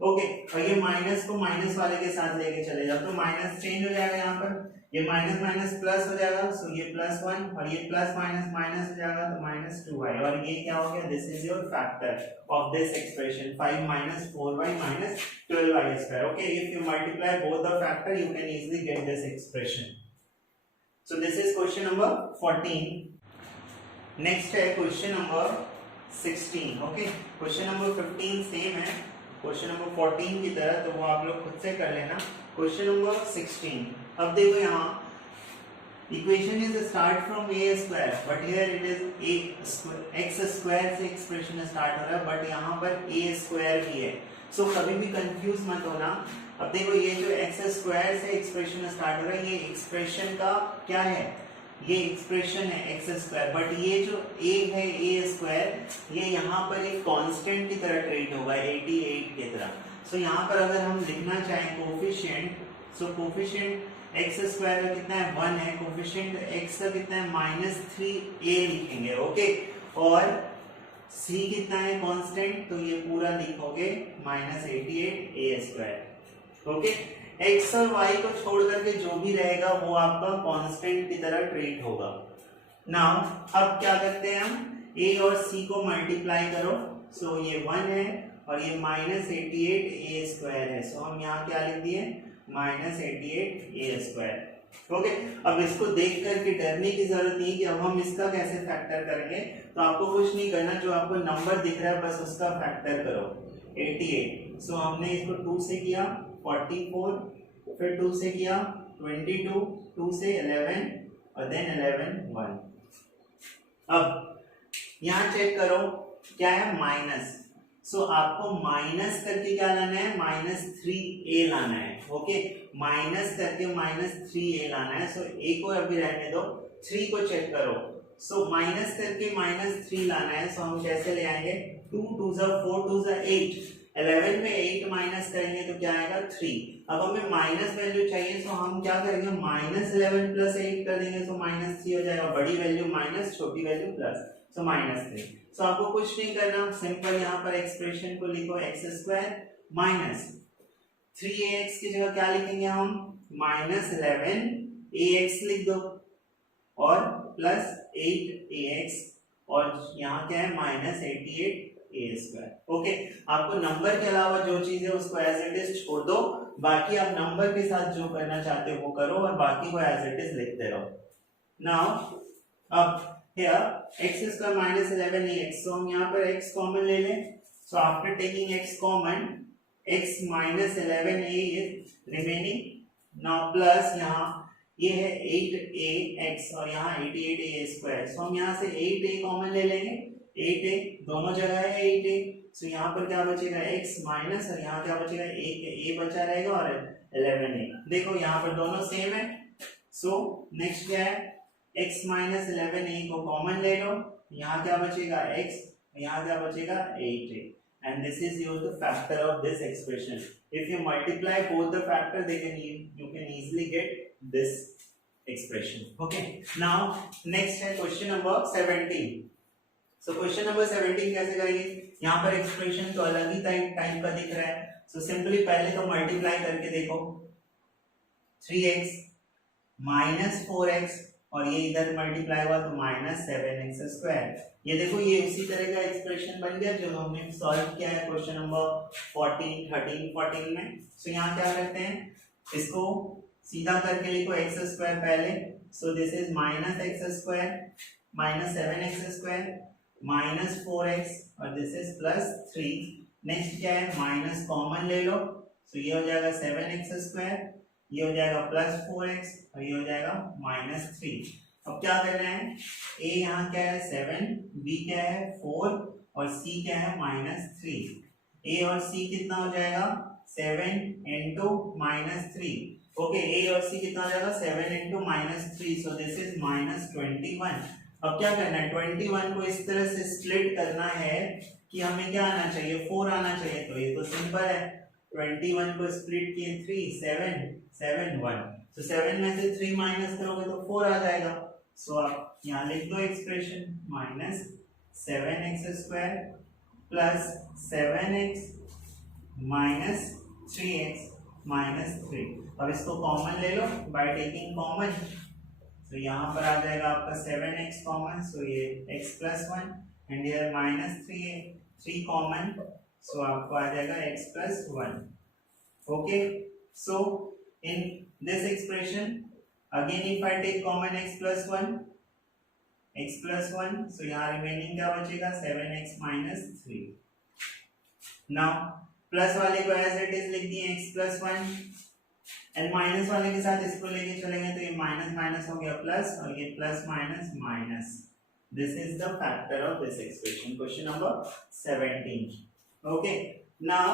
ओके, और ये माइनस को माइनस वाले के साथ लेके चले जाओ, तो माइनस चेंज हो जाएगा, यहाँ पर ये माइनस माइनस प्लस हो जाएगा, सो ये +1, और ये प्लस माइनस माइनस हो जाएगा, तो -2y, और ये क्या हो गया, this is your factor of this expression, 5 - 4y - 12y²। Okay, if you multiply both the factor you can easily get this expression. So this is question number 14। Next है question number 16। Okay, question number 15 same है question number 14 की तरह, तो वो आप लोग खुद से कर लेना। क्वेश्चन नंबर 16, अब देखो यहाँ equation is start from a², but here it is x² से एक्सप्रेशन स्टार्ट हो रहा है, बट यहाँ पर a² भी है, सो कभी भी कंफ्यूज मत होना। अब देखो ये जो x² से एक्सप्रेशन स्टार्ट हो रहा है, ये एक्सप्रेशन का क्या है, ये एक्सप्रेशन है x², बट ये जो a है a², ये यहाँ पर एक कांस्टेंट की तरह ट्रीट होगा 88 की तरह। सो यहाँ पर अगर हम लिखना चाहें कोफिशिएंट, सो कोफिशिएंट x² का कितना है, 1 है, कोफिशिएंट x का कितना है, -3a लिखेंगे। ओके, और c कितना है कांस्टेंट, तो ये पूरा लिखोगे -88a²। ओके, x और y को छोड़ करके जो भी रहेगा वो आपका कांस्टेंट की तरह ट्रीट होगा। नाउ अब क्या करते हैं हम, a और c को मल्टीप्लाई करो, सो ये 1 है और ये -88a² है, सो हम यहाँ क्या लिख दिए, -88a²। ओके, अब इसको देख करके डरने की जरूरत नहीं कि अब हम इसका कैसे फैक्टर करेंगे, तो आपको कुछ नहीं करना, जो आपको नंबर दिख रहा है बस उसका फैक्टर करो, 88। सो हमने इसको 2 से किया 44, फिर 2 से किया 22, 2 से 11, और देन 11 1। अब यहाँ चेक करो क्या है, माइनस, सो आपको माइनस करके क्या लाना है, -3a लाना है। ओके, माइनस करके -3a लाना है, सो a को अभी रहने दो, 3 को चेक करो, सो माइनस करके -3 लाना है, सो हम कैसे ले आएंगे, 2 2 4 2 8, 11 में 8 माइनस करेंगे तो क्या आएगा, 3। अब हमें माइनस वैल्यू चाहिए, सो हम क्या करेंगे, -11 + 8 कर देंगे, सो -3 हो जाएगा, बड़ी वैल्यू माइनस, छोटी वैल्यू प्लस, सो -3। सो आपको कुछ नहीं करना, सिंपल यहाँ पर एक्सप्रेशन को लिखो, x² माइनस 3ax की जगह क्या लिखेंगे हम, -11ax लिख दो, और +8ax, और यहाँ क्या है, -88a²। ओके, आपको नंबर के अलावा जो चीज है उसको एज इट इज छोड़ दो, बाकी आप नंबर के साथ जो करना चाहते हो वो करो, और बाकी को एज इट इज लिखते रहो। नाउ अब here x² -11ax, so हम यहाँ पर x कॉमन ले लें, so after taking x common, x -11a is remaining, now plus यहाँ ये है 8ax और यहाँ 88a², so हम यहाँ से 8a कॉमन ले लेंगे, 8a दोनों जगह है 8a, so यहाँ पर क्या बचेगा, x माइनस, और यहाँ क्या बचेगा, एक a बचा रहेगा, और 11a। देखो यहाँ पर दोनों सेम है, so नेक्स्ट क्या है, x माइनस 11 a को कॉमन ले लो, यहाँ क्या बचेगा x, यहाँ क्या बचेगा 8a, and this is your the factor of this expression. If you multiply both the factor, you can easily get this expression. Okay, now next है question number 17. So question number 17 कैसे करेंगे, यहाँ पर expression तो अलग ही type का दिख रहा है. So simply पहले तो मल्टीप्लाई करके देखो, 3x माइनस 4x और ये इधर मल्टीप्लाई हुआ तो माइनस 7x स्क्वायर. ये देखो ये इसी तरह का एक्सप्रेशन बन गया जो हमने सॉल्व किया है क्वेश्चन नंबर 14, 13, 14 में. सो यहाँ क्या करते हैं, इसको सीधा करके लिखो x स्क्वायर पहले. सो this is minus x square minus 7x square minus 4x और दिस इज प्लस 3. नेक्स्ट क्या है, माइनस कॉमन ले लो. सो ये हो जाएगा 7x स्क्वायर, ये हो जाएगा प्लस 4x और ये हो जाएगा माइनस 3. अब क्या कर रहे हैं, a यहाँ क्या है 7, b क्या है 4 और c क्या है माइनस 3. a और c कितना हो जाएगा 7 इंटू माइनस 3. ओके, a और c कितना हो जाएगा 7 into minus 3. So this is minus 21. अब क्या करना है, 21 को इस तरह से स्प्लिट करना है कि हमें क्या आना चाहिए 4 आना चाहिए. तो ये तो सिंपल है, 21 को स्प्लिट किए 3, 7, 7, 1. तो 7 में से 3 माइनस करोगे तो 4 आ जाएगा. सो आप यहाँ लिख दो expression minus 7x square plus 7x minus 3x minus 3. अब इसको कॉमन ले लो बाय टेकिंग कॉमन. तो यहाँ पर आ जाएगा आपका 7x कॉमन, सो ये x plus 1 and here minus 3 common, so आपको आ जाएगा x plus 1. Okay, so in this expression again if I take common x plus 1, so यहाँ रिमेनिंग क्या बचेगा 7x माइनस 3. नाउ प्लस वाले को एज इट इज लिख दिए x प्लस 1 एंड माइनस वाले के साथ इसको लेके चलेंगे तो ये माइनस माइनस हो गया प्लस और ये plus minus minus. This is the factor of this expression. Question number 17. Okay, now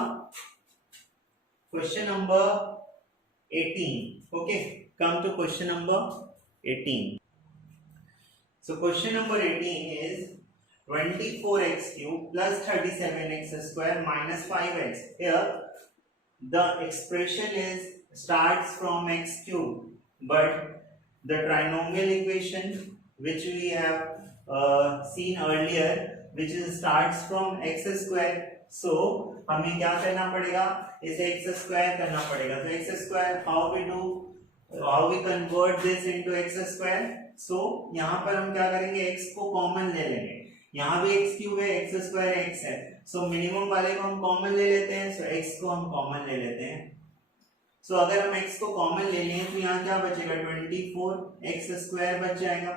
question number 18. Okay, come to question number 18. So question number 18 is 24x cube plus 37x square minus 5x. Here the expression starts from x cube, but the trinomial equation which we have seen earlier, which starts from x square. So हमें क्या करना पड़ेगा, इसे x square करना पड़ेगा. तो x square how we convert this into x square. So यहाँ पर हम क्या करेंगे, x को कॉमन ले लेंगे. यहाँ भी x क्यूब है, x स्क्वायर x है. सो मिनिमम वाले को हम कॉमन ले लेते हैं. सो x को हम कॉमन ले लेते हैं. सो अगर हम x को कॉमन ले लें तो यहाँ क्या बचेगा 24x स्क्वायर बच जाएगा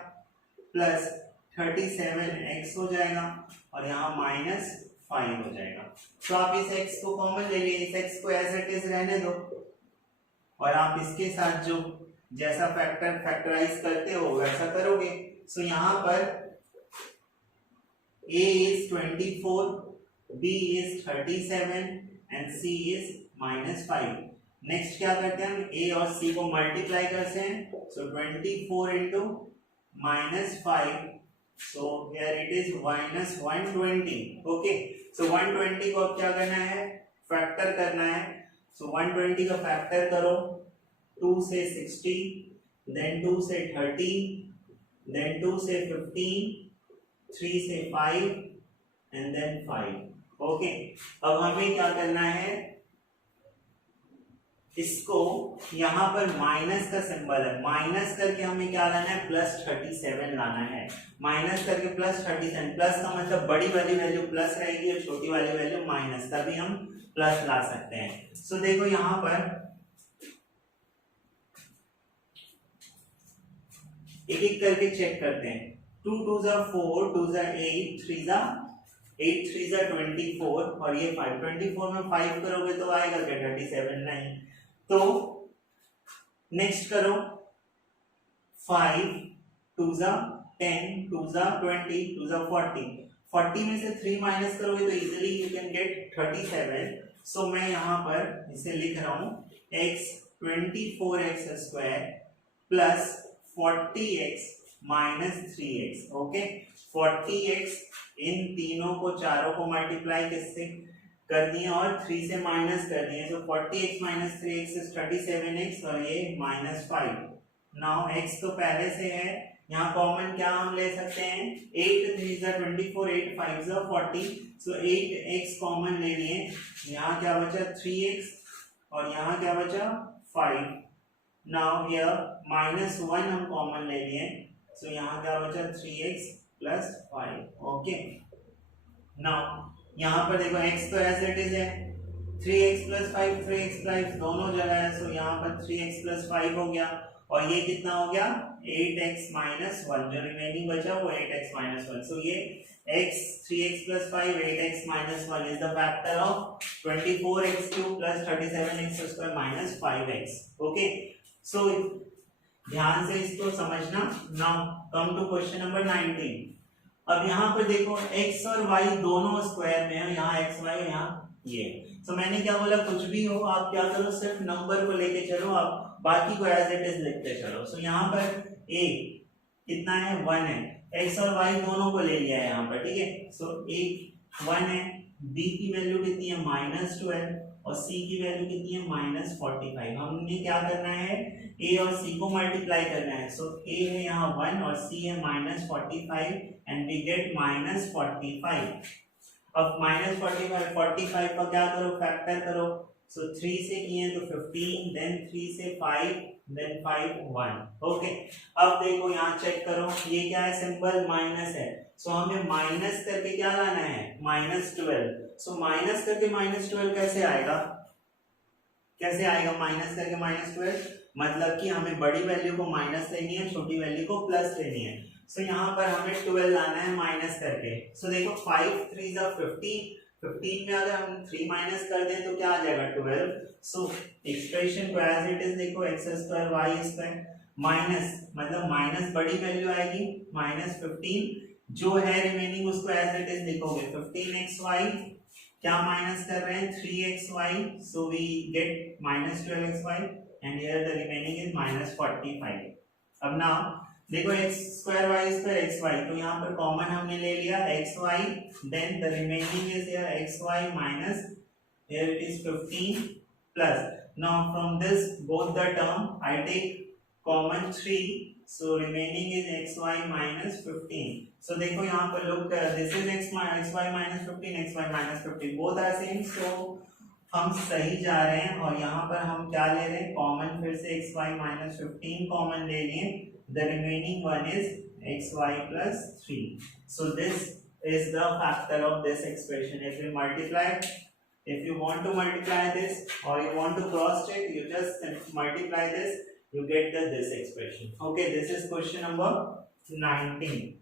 प्लस 37x हो जाएगा और यहाँ माइनस 5 हो जाएगा. तो आप इस x को कॉमन ले लिए, इस x को एज इट इज रहने दो और आप इसके साथ जो जैसा फैक्टराइज करते हो वैसा करोगे. सो यहाँ पर a is 24, b is 37 and c is minus 5. Next क्या करते हैं, हम a और c को मल्टीप्लाई करते हैं. So 24 into minus 5, so here it is minus 120. Okay, so 120 को अब क्या करना है, फैक्टर करना है. सो 120 का फैक्टर करो, 2 से 60, देन 2 से 30, देन 2 से 15, 3 से 5 एंड देन 5. ओके, अब हमें क्या करना है, इसको यहाँ पर माइनस का सिंबल है, माइनस करके हमें क्या लाना है प्लस 37 लाना है. माइनस करके प्लस 37, प्लस का मतलब बड़ी वाली वैल्यू प्लस रहेगी और छोटी वाली वैल्यू माइनस, तभी हम प्लस ला सकते हैं. सो देखो यहाँ पर एक एक करके चेक करते हैं. 2 2 जा 4, 2 जा 8, 3 जा 24 और ये 5. 24 में 5 करोगे तो आएगा क्या 37? नहीं. तो नेक्स्ट करो 5 2 जा 10, 2 जा 20, 2 जा 40. 40 में से 3 माइनस करोगे तो इजीली यू कैन गेट 37. सो मैं यहाँ पर इसे लिख रहा हूँ x 24x square plus 40x -3x। Okay, 40x इन तीनों को चारों को मल्टीप्लाई किससे कर दिए और 3 से माइनस कर दिए, तो 40x - 3x इज 37x और ये -5। नाउ x तो पहले से है, यहाँ कॉमन क्या हम ले सकते हैं, 8 3 24, 8 5 40, सो 8x कॉमन ले लिए, यहाँ क्या बचा 3x और यहाँ क्या बचा 5। नाउ हियर -1 हम कॉमन ले लिए, सो यहाँ क्या बचा 3x + 5। ओके, नाउ यहाँ पर देखो x तो एज इट इज है, 3x + 5 3x + 5 दोनों जगह है, सो यहाँ पर 3x + 5 हो गया और ये कितना हो गया 8x - 1, जो रिमेनिंग बचा वो 8x - 1। सो ये x 3x + 5 8x - 1 is the factor of 24x³ + 37x² - 5x। Okay, so ध्यान से इसको समझना। Now come to question number 19। अब यहाँ पर देखो x और y दोनों स्क्वायर में है, यहाँ x y यहाँ ये, तो मैंने क्या बोला, कुछ भी हो आप क्या करो, सिर्फ नंबर को लेके चलो, आप बाकी को एज इट इज लिखते चलो। सो यहाँ पर a कितना है 1 है, x और y दोनों को ले लिया है यहाँ पर, ठीक है। सो a 1 है, b की वैल्यू कितनी है -12 और c की वैल्यू कितनी है -45। हमने क्या करना है, a और c को मल्टीप्लाई करना है। सो a है यहाँ 1 और c है -45 एंड वी गेट -45। अब -45 का क्या करो, फैक्टर करो। सो 3 से किए तो 15, देन 3 से 5, देन 5 1। ओके, अब देखो यहाँ चेक करो, ये क्या है, सिंपल माइनस है, सो हमें माइनस करके क्या लाना है -12। सो माइनस करके -12 कैसे आएगा, कैसे आएगा माइनस करके -12, मतलब कि हमें बड़ी वैल्यू को माइनस लेनी है, छोटी वैल्यू को प्लस लेनी है। सो यहाँ पर हमें 12 लाना है माइनस करके। सो देखो 5 3 15, 15 में अगर हम 3 माइनस कर दें तो क्या आ जाएगा 12। सो एक्सप्रेशन को एज इट इज देखो x² y² माइनस, मतलब माइनस बड़ी वैल्यू आएगी -15, जो है रिमेनिंग उसको एज इट इज लिखोगे 15xy, क्या माइनस कर रहे हैं 3xy, so we get -12xy and here the remaining is -45। अब नाउ देखो x² y² xy, तो यहाँ पर कॉमन हमने ले लिया xy, then the remaining is here xy minus here it is 15 plus, now from this both the term I take common 3, so remaining is xy minus 15। So देखो यहाँ पर look, this is xy minus 15, xy minus 15, both are same, so हम सही जा रहे हैं। और यहाँ पर हम क्या ले रहे हैं, कॉमन फिर से xy minus 15 कॉमन ले लिए, the remaining one is xy plus 3. So this is the factor of this expression. If we multiply, if you want to multiply this or you want to cross check, you just multiply this, you get this expression. Okay, this is question number 19.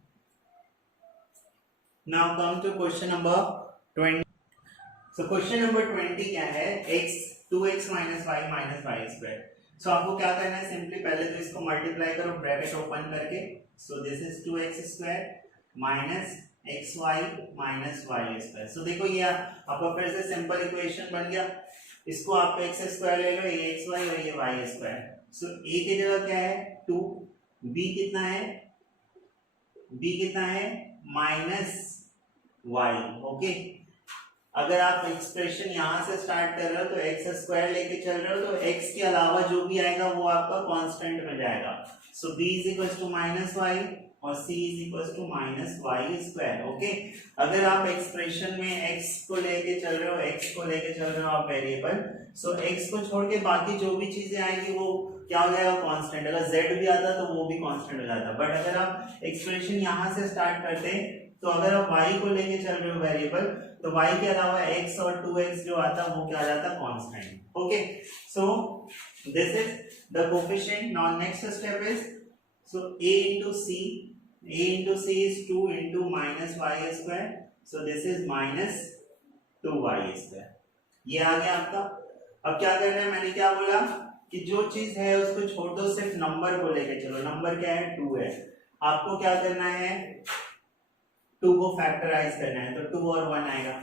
Now come to question number 20. So question number 20 क्या है, x 2x minus y minus y square. सो आपको क्या करना है, simply पहले तो इसको multiply करो ब्रैकेट ओपन करके। सो this is 2x² minus xy minus y²। सो देखो ये आपका फिर से सिंपल इक्वेशन बन गया, इसको आप x² ले लो, ये xy और ये y²। सो a की जगह क्या है 2, b कितना है, b कितना है -y। ओके, अगर आप एक्सप्रेशन यहाँ से स्टार्ट कर रहे हो तो x² लेके चल रहे हो, तो x के अलावा जो भी आएगा वो आपका कांस्टेंट में जाएगा। सो b = -y और c = -y²। ओके, अगर आप एक्सप्रेशन में x को लेके चल रहे हो, आप वेरिएबल, सो x को छोड़ के बाकी जो भी चीजें आएंगी वो क्या हो जाएगा कांस्टेंट। अगर z भी आता तो वो भी कांस्टेंट हो जाता। बट अगर आप एक्सप्रेशन यहाँ से स्टार्ट करते तो अगर आप y को लेके चल रहे हो वेरिएबल, तो y के अलावा x और 2x जो आता वो क्या आ जाता constant. Okay, so this is the coefficient. Now next step is, so a into c is 2 into -y², so this is -2y²। ये आ गया आपका। अब क्या करना है, मैंने क्या बोला कि जो चीज है उसको छोड़ दो, सिर्फ नंबर को लेके चलो। नंबर क्या है 2 है, आपको क्या करना है 2 को फैक्टराइज करना है, तो 2 और 1 आएगा।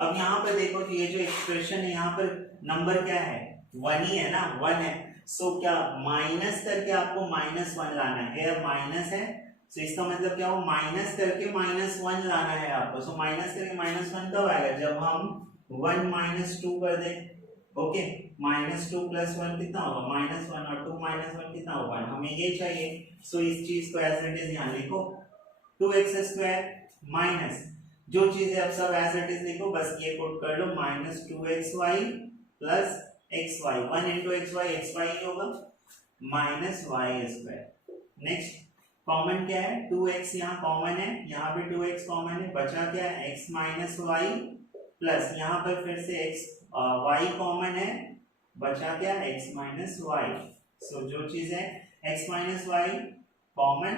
अब यहाँ पर देखो कि ये जो एक्सप्रेशन है यहाँ पर नंबर क्या है 1 ही है ना, 1 है। सो क्या माइनस करके आपको -1 लाना है, माइनस है सो इसका मतलब क्या हो, माइनस करके -1 लाना है आपको। सो माइनस करके -1 कब आएगा, जब हम 1 - 2 कर दें। ओके, -2 + 1 कितना होगा, -1, और 2 - 1 कितना होगा, हमें ये चाहिए। सो इस चीज को एज इट इज यहाँ लिखो, 2x² माइनस जो चीज है अब सब एज इट इज लिखो, बस ये पुट कर लो, -2xy + xy, 1 × xy xy ही होगा, -y²। नेक्स्ट कॉमन क्या है, 2x यहाँ कॉमन है, यहाँ पे 2x कॉमन है, बचा क्या है, x - y प्लस यहाँ पर फिर से x y कॉमन है, बचा क्या, x - y। सो जो चीज है x - y common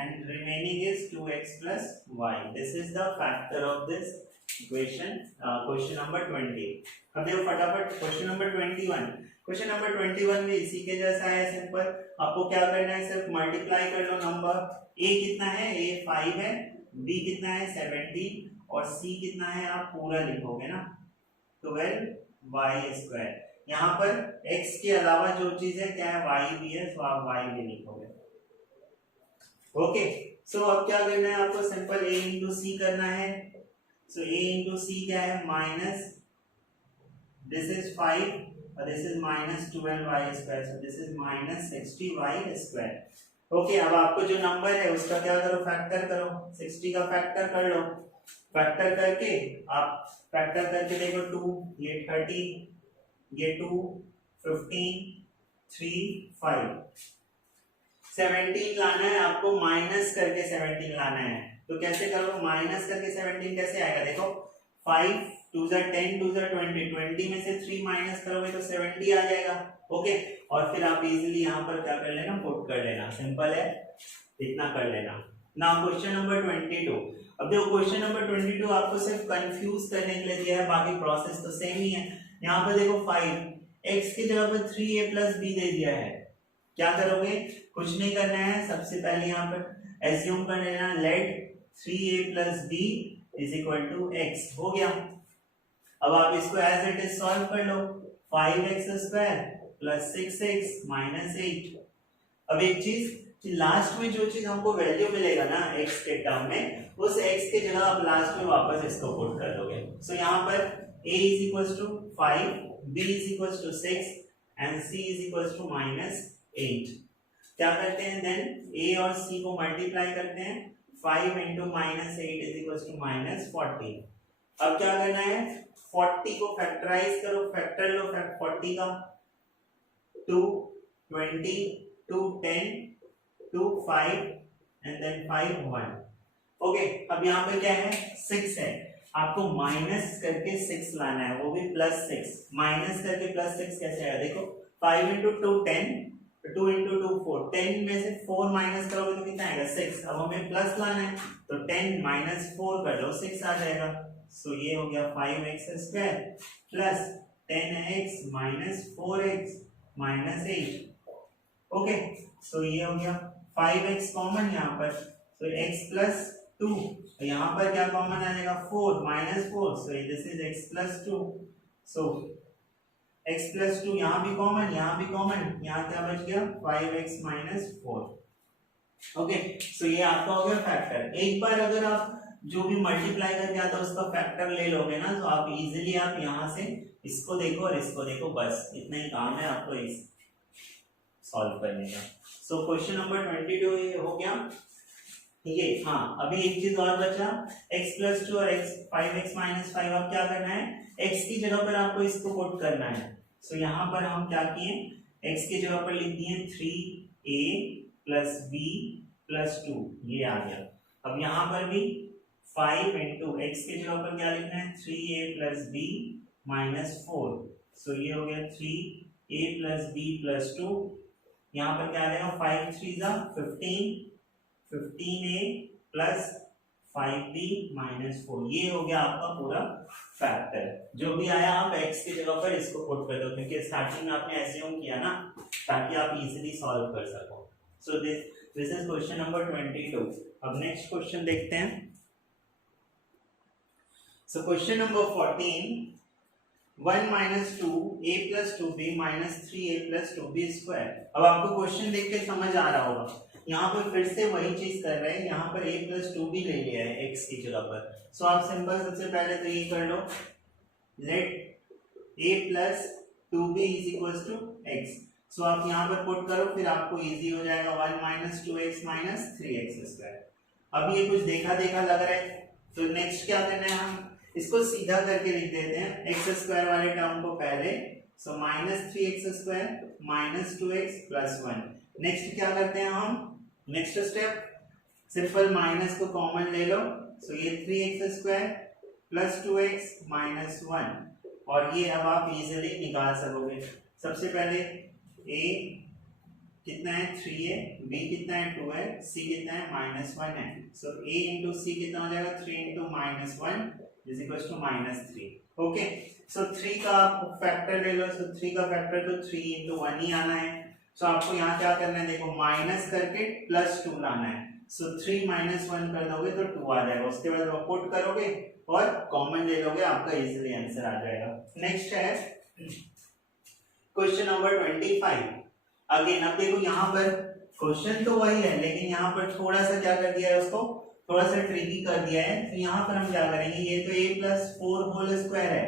and remaining is 2x plus y. This is the factor of this equation, question number 20. अब देखो फटाफट question number 21. क्वेश्चन नंबर 21 में इसी के जैसा है, सिंपल। आपको क्या करना है, सिर्फ मल्टीप्लाई कर लो नंबर। a कितना है, a 5 है, b कितना है 17, और c कितना है आप पूरा लिखोगे ना, 12y²। यहाँ पर x के अलावा जो चीज है क्या है, y भी है, तो आप y भी लिखोगे। ओके, सो अब क्या करना है आपको, सिंपल a × c करना है। सो a × c क्या है, माइनस दिस इज 5 और this is -12y², so this is -60y²। Okay, अब आपको जो नंबर है उसका क्या करो, फैक्टर करो, 60 का फैक्टर कर लो। फैक्टर करके आप फैक्टर करके देखो, 2 ये 30, ये 2 15 3 5 17 लाना है आपको, माइनस करके 17 लाना है। तो कैसे करो, माइनस करके 17 कैसे आएगा, देखो 5 2 * 10 2 * 20, 20 में से 3 माइनस करोगे तो 70 आ जाएगा। ओके, और फिर आप इजीली यहाँ पर क्या कर लेना, पुट कर लेना, सिंपल है, इतना कर लेना। Now question number 22। अब देखो क्वेश्चन नंबर 22 आपको सिर्फ कंफ्यूज करने के लिए दिया है, बाकी प्रोसेस तो सेम ही है। यहाँ पर देखो 5 x की जगह पर 3a + b दे दिया है, क्या करोगे, कुछ नहीं करना है, सबसे पहले यहाँ पर एज्यूम कर लेना, लेट 3a + b = x, हो गया। अब आप इसको एज इट इज सॉल्व कर लो, 5x² + 6x - 8। अब एक चीज, लास्ट में जो चीज हमको वैल्यू मिलेगा ना x के टर्म में, उस x के जगह आप लास्ट में वापस इसको पुट कर दोगे। सो यहाँ पर a = 5, b = 6 एंड c = -8। क्या करते हैं देन, a और c को मल्टीप्लाई करते हैं, 5 × -8 = -40। अब क्या करना है, 40 को फैक्टराइज करो, फैक्टर लो 40 का, 2 20 2 10 2 5 एंड देन 5 1। ओके, अब यहाँ पे क्या है, 6 है, आपको माइनस करके 6 लाना है, वो भी +6। माइनस करके +6 कैसे आएगा, देखो 5 × 2 10, 2 × 2 4, 10 में से 4 माइनस करोगे तो कितना आएगा, 6। अब हमें प्लस लाना है, तो 10 - 4 कर लो, 6 आ जाएगा। सो ये हो गया 5x² + 10x - 4x - 8। Okay, so ये हो गया 5x कॉमन यहाँ पर, सो x + 2, यहाँ पर क्या कॉमन आ जाएगा, 4 - 4, सो this is x + 2। So x + 2 यहाँ भी कॉमन, यहाँ भी कॉमन, यहाँ क्या बच गया, 5x - 4। ओके, सो ये आपका हो गया फैक्टर। एक बार अगर आप जो भी मल्टीप्लाई करके आता है उसका फैक्टर ले लोगे ना, तो आप इजीली आप यहाँ से इसको देखो और इसको देखो, बस इतना ही काम है आपको इस सॉल्व करने का। सो क्वेश्चन नंबर 22 ये हो गया ये। हाँ, अभी एक चीज और बचा, x + 2 और 5x - 5। अब क्या करना है, x की जगह पर आपको इसको पुट करना है। सो यहाँ पर हम क्या किए, x की जगह पर लिख दिए 3a + b + 2, ये आ गया। अब यहाँ पर भी 5 × x की जगह पर क्या लिखना है, 3a + b - 4। सो ये हो गया 3a + b + 2। यहाँ पर क्या आ जाएगा, 5 3 = 15, 15a + 5b - 4। ये हो गया आपका पूरा फैक्टर। जो भी आया आप x की जगह पर इसको पुट कर दो, क्योंकि स्टार्टिंग में आपने एज्यूम किया ना, ताकि आप इजीली सॉल्व कर सको। सो दिस इज क्वेश्चन नंबर 22। अब नेक्स्ट क्वेश्चन देखते हैं। So question number 14, 1 - 2a + 2b - 3a + 2b²। अब आपको क्वेश्चन देख के समझ आ रहा होगा, यहाँ पर फिर से वही चीज कर रहे हैं, यहाँ पर a प्लस टू भी ले लिया है x की जगह पर। सो आप सिंपल सबसे पहले तो ये कर लो, let a plus two b is equal to x। So आप यहाँ पर पुट करो, फिर आपको इजी हो जाएगा 1 minus 2x minus 3x square. अब ये कुछ देखा देखा लग रहा है, तो नेक्स्ट क्या करना है, हम इसको सीधा करके लिख देते हैं एक्स स्क्वायर वाले टर्म को पहले। So minus 3x square minus 2x plus 1। Next क्या करते हैं हम, नेक्स्ट स्टेप सिंपल माइनस को कॉमन ले लो। सो ये 3x square plus 2x minus 1, और ये अब आप इजीली निकाल सकोगे। सबसे पहले a कितना है 3 है, b कितना है 2 है, c कितना है माइनस 1 है। सो a इंटू सी कितना हो जाएगा 3 into minus 1 is equal to minus 3। Okay, so 3 का आप फैक्टर ले लो। सो 3 का फैक्टर तो 3 इंटू 1 ही आना है। सो आपको यहाँ क्या करना है, देखो माइनस करके प्लस 2 लाना है। सो 3 माइनस 1 कर दोगे तो 2 आ जाएगा, उसके बाद आप पुट करोगे और कॉमन ले लोगे, आपका इजीली आंसर आ जाएगा। नेक्स्ट है क्वेश्चन नंबर 25। अगेन अब देखो यहाँ पर क्वेश्चन तो वही है, लेकिन यहाँ पर थोड़ा सा क्या कर दिया है, उसको थोड़ा सा ट्रिकी कर दिया है। तो यहाँ पर हम क्या करेंगे, ये तो a प्लस 4 होल स्क्वायर है।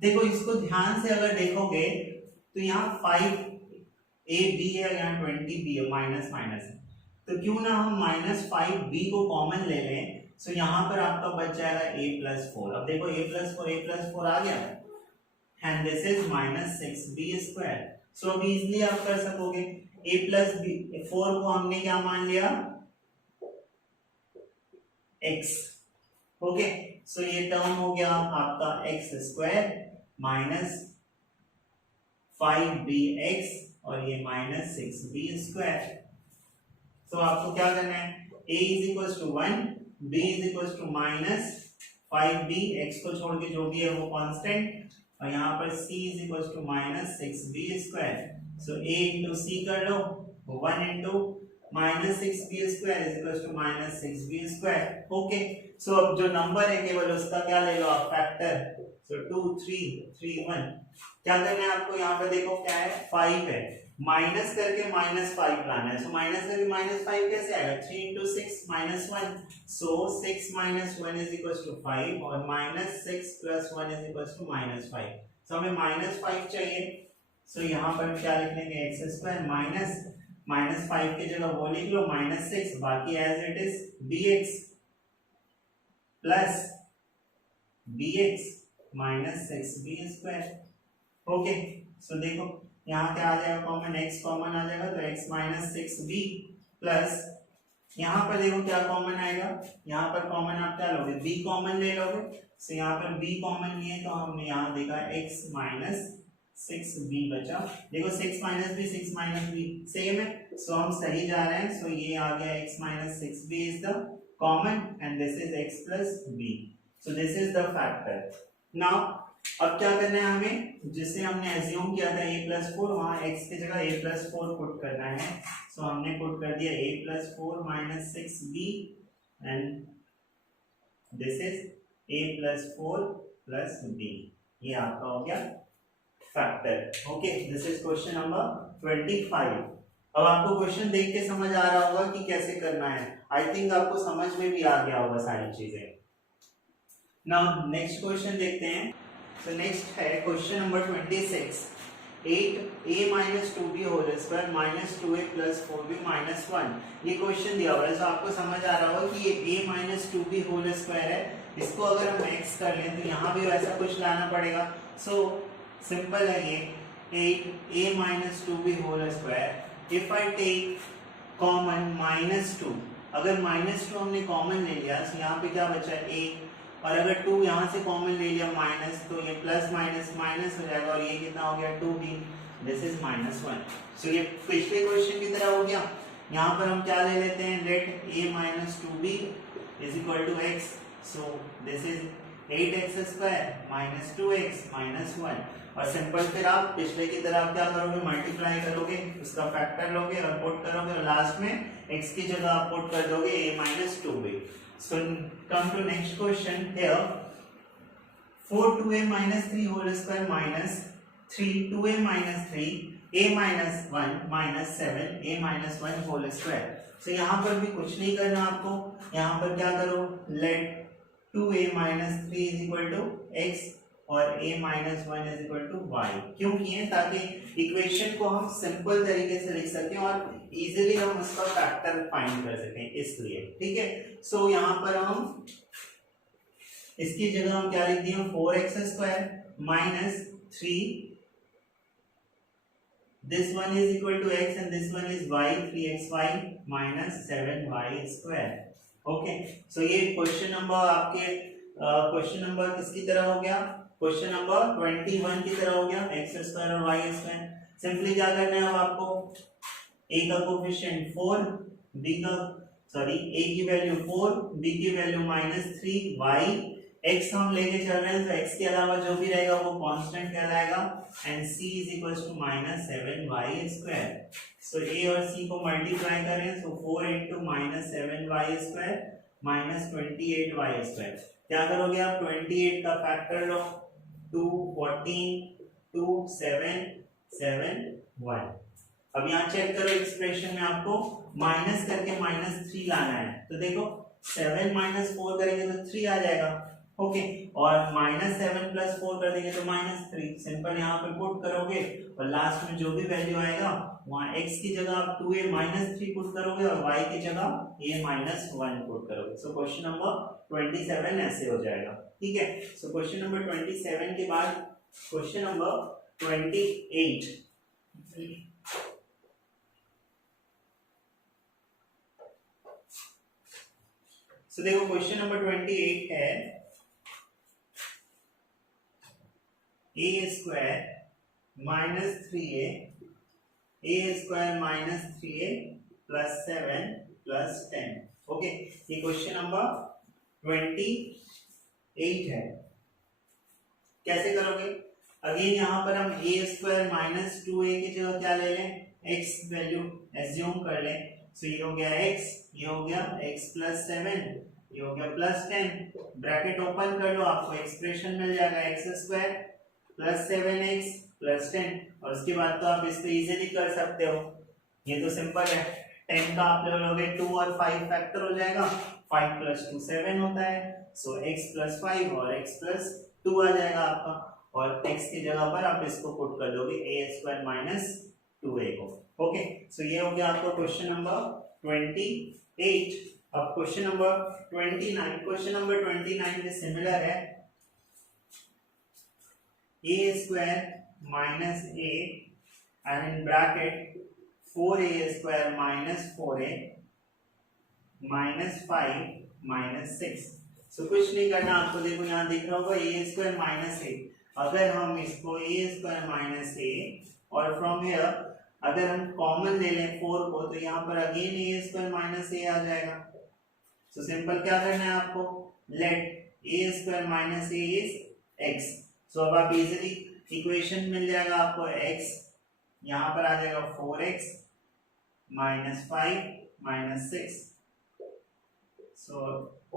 देखो इसको ध्यान से अगर देखोगे तो यहाँ 5ab है, यहाँ 20b है, माइनस माइनस है, तो क्यों ना हम माइनस 5b को कॉमन ले लें। सो यहाँ पर आपका बच जाएगा a प्लस 4। अब देखो a प्लस 4 आ गया, and this is minus 6b square। सो अभी इजीली आप कर सकोगे, a प्लस b 4 को हमने क्या मान लिया x। ओके, सो ये टर्म हो गया आपका x स्क्वायर माइनस 5bx और ये माइनस 6b स्क्वायर। तो आपको क्या करना है, a is equal to 1, b is equal to minus 5b, x को छोड़ के जो भी है वो कांस्टेंट, और यहाँ पर c is equal to minus 6b square. So a into c कर लो, 1 into minus 6b square is equal to minus 6b square. Okay, so अब जो नंबर है केवल उसका क्या ले लो आप फैक्टर। सो 2 3 3 1। क्या करना है आपको, यहाँ पर देखो क्या है 5 है, माइनस करके माइनस 5 लाना है। सो माइनस करके माइनस 5 कैसे आएगा, 3 into 6 minus 1। So 6 minus 1 is equal to 5, और minus 6 plus 1 is equal to minus 5। So हमें माइनस 5 चाहिए। सो यहाँ पर क्या लिख लेंगे, एक्स स्क्वायर माइनस 5 की जगह वो लिख लो माइनस 6, बाकी as it is bx plus bx minus 6b square. Okay, so देखो यहाँ क्या आ जाएगा कॉमन, x कॉमन आ जाएगा, तो x माइनस 6b प्लस यहाँ पर देखो क्या कॉमन आएगा, यहाँ पर कॉमन आप क्या लोगे, b कॉमन ले लोगे। सो यहाँ पर b कॉमन लिए तो हमने यहाँ देखा x माइनस 6b बचा। देखो 6 minus b 6 minus b same है, सो हम सही जा रहे हैं। सो ये आ गया x minus 6b is the common and this is x plus b। So this is the factor. Now अब क्या करना है हमें, जिससे हमने एज्यूम किया था a प्लस 4, वहां x की जगह a प्लस 4 पुट करना है। सो हमने पुट कर दिया a plus 4 minus 6b and this is a plus 4 plus b। ये आपका हो गया factor. Okay, this is question number 25। अब आपको क्वेश्चन देख के समझ आ रहा होगा कि कैसे करना है। आई थिंक आपको समझ में भी आ गया होगा सारी चीजें। नाउ नेक्स्ट क्वेश्चन देखते हैं। So next है question number 26। 8a minus 2b whole square minus 2a plus 4b minus 1। ये क्वेश्चन दिया हुआ है, तो आपको समझ आ रहा होगा कि ये a minus 2b whole square है। इसको अगर हम x कर लें तो यहाँ भी वैसा कुछ लाना पड़ेगा। सो सिंपल है ये 8a minus 2b whole square. If I take common minus 2, अगर माइनस 2 हमने कॉमन ले लिया तो यहाँ पे क्या बचा a, और अगर 2 यहाँ से कॉमन ले लिया माइनस, तो ये प्लस माइनस माइनस हो जाएगा, और ये कितना हो गया 2b, दिस इज माइनस 1। सो ये पिछले क्वेश्चन की तरह हो गया। यहाँ पर हम क्या ले लेते हैं, let a minus 2b is equal to x। So this is 8x square minus 2x minus 1, और सिंपल फिर आप पिछले की तरह आप क्या करोगे, मल्टीप्लाई करोगे, उसका फैक्टर लोगे और पुट करोगे, और लास्ट में x की जगह आप पुट कर दोगे a minus 2b। So come to next question here. 4 2a minus 3 whole square minus 3 2a minus 3 a minus one minus seven a minus one whole square. तो यहाँ पर भी कुछ नहीं करना आपको, यहाँ पर क्या करो, let 2a minus three is equal to x और a minus one is equal to y. क्यों किए, ताकि इक्वेशन को हम सिंपल तरीके से लिख सकें और इजीली हम उसका फैक्टर फाइंड कर सकें, इसलिए। ठीक है, सो यहाँ पर हम इसकी जगह हम क्या लिख दिए, 4x square minus 3, this one is equal to x and this one is y, 3xy minus 7y square। Okay, so ये क्वेश्चन नंबर आपके क्वेश्चन नंबर किसकी तरह हो गया, क्वेश्चन नंबर 21 की तरह हो गया, x स्क्वायर और y स्क्वायर। सिंपली क्या करना है अब आपको, a का कोफिशिएंट 4, b का a की वैल्यू 4, b की वैल्यू -3, y x हम लेके चल रहे हैं, तो x के अलावा जो भी रहेगा वो कांस्टेंट कहलाएगा, and c is equals to -7y square. So a और c को मल्टीप्लाई करें, so 4 into -7y square -28y square. क्या करोगे आप, 28 का फैक्टर लो, 2 14 2 7 7 1। अब यहाँ चेक करो एक्सप्रेशन में, आपको माइनस करके -3 लाना है, तो देखो 7 - 4 करेंगे तो 3 आ जाएगा। ओके, और -7 + 4 कर देंगे तो -3। सिंपल यहाँ पे पुट करोगे और लास्ट में जो भी वैल्यू आएगा वहाँ x की जगह आप 2a - 3 पुट करोगे और y की जगह a - 1 पुट करोगे। सो क्वेश्चन नंबर 27 ऐसे हो जाएगा। ठीक है, सो क्वेश्चन नंबर 27 के बाद क्वेश्चन नंबर 28। सो देखो क्वेश्चन नंबर 28 है a square minus 3a minus 3a plus 7 plus 10। Okay, ये क्वेश्चन नंबर 28 है। कैसे करोगे, अगेन यहाँ पर हम a स्क्वायर माइनस 2a की जगह क्या ले लें, x वैल्यू एज्यूम कर लें। सो ये हो गया x, ये हो गया x प्लस 7, ये हो गया प्लस 10, ब्रैकेट ओपन कर लो, आपको एक्सप्रेशन मिल जाएगा x square plus 7x plus 10, और उसके बाद तो आप इसको इजीली कर सकते हो, ये तो सिंपल है। 10 का आप लोगे 2 और 5 फैक्टर हो जाएगा, 5 + 2 7 होता है, सो x + 5 और x + 2 आ जाएगा आपका, और x की जगह पर आप इसको पुट कर दोगे a² - 2a को। ओके, सो ये हो गया आपका क्वेश्चन नंबर 28। अब क्वेश्चन नंबर 29, क्वेश्चन नंबर 29 में सिमिलर है, a square minus a and in bracket 4a square minus 4a minus 5 minus 6। सो कुछ नहीं करना आपको, देखो यहाँ दिख रहा होगा a square minus a। अगर हम इसको a square minus a और फ्रॉम हियर अगर हम कॉमन ले लें 4 को, तो यहाँ पर again a square minus a आ जाएगा। सो सिंपल क्या करना है आपको, let a square minus a is x। So अब आप इजीली इक्वेशन मिल जाएगा आपको, x यहाँ पर आ जाएगा 4x -5 -6। सो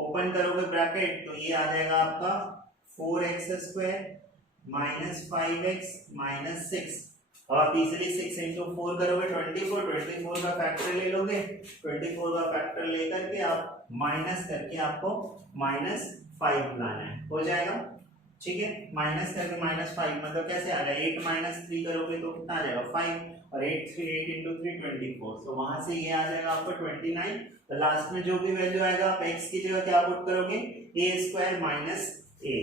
ओपन करोगे ब्रैकेट तो ये आ जाएगा आपका 4x स्क्वायर -5x -6। अब आप इजीली 6 × 4 करोगे 24 का फैक्टर ले लोगे, 24 का फैक्टर लेकर के आप माइनस करके आपको -5 लाना है, हो जाएगा। ठीक है, माइनस करके -5 मतलब कैसे आ रहा है, 8 - 3 करोगे तो कितना आ जाएगा 5, और 8 × 3 24। तो वहां से ये आ जाएगा आपको 29। तो लास्ट में जो भी वैल्यू आएगा आप x की जगह क्या पुट करोगे, a² - a।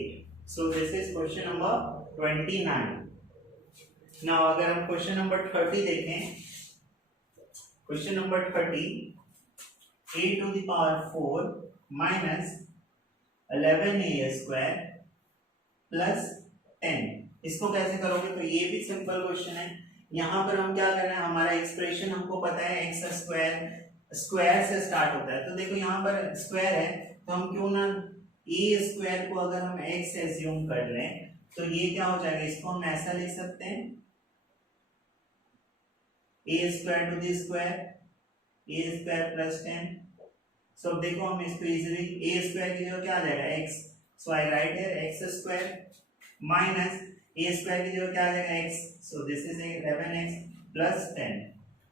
So this is question number 29। Now अगर हम क्वेश्चन नंबर 30 देखें, question number 30, a⁴ minus 11a² plus 10, इसको कैसे करोगे, तो ये भी सिंपल क्वेश्चन है। यहाँ पर हम क्या कर रहे हैं, हमारा एक्सप्रेशन हमको पता है x स्क्वायर स्क्वायर से स्टार्ट होता है, तो देखो यहाँ पर स्क्वायर है, तो हम क्यों ना a स्क्वायर को अगर हम x एज्यूम कर लें तो ये क्या हो जाएगा, इसको हम ऐसा लिख सकते हैं a² प्लस 10। सो देखो हम इसको इजीली a² की जगह क्या आ जाएगा x, so I write here x² minus a² की जगह क्या आ जाएगा x, so this is 11x +10।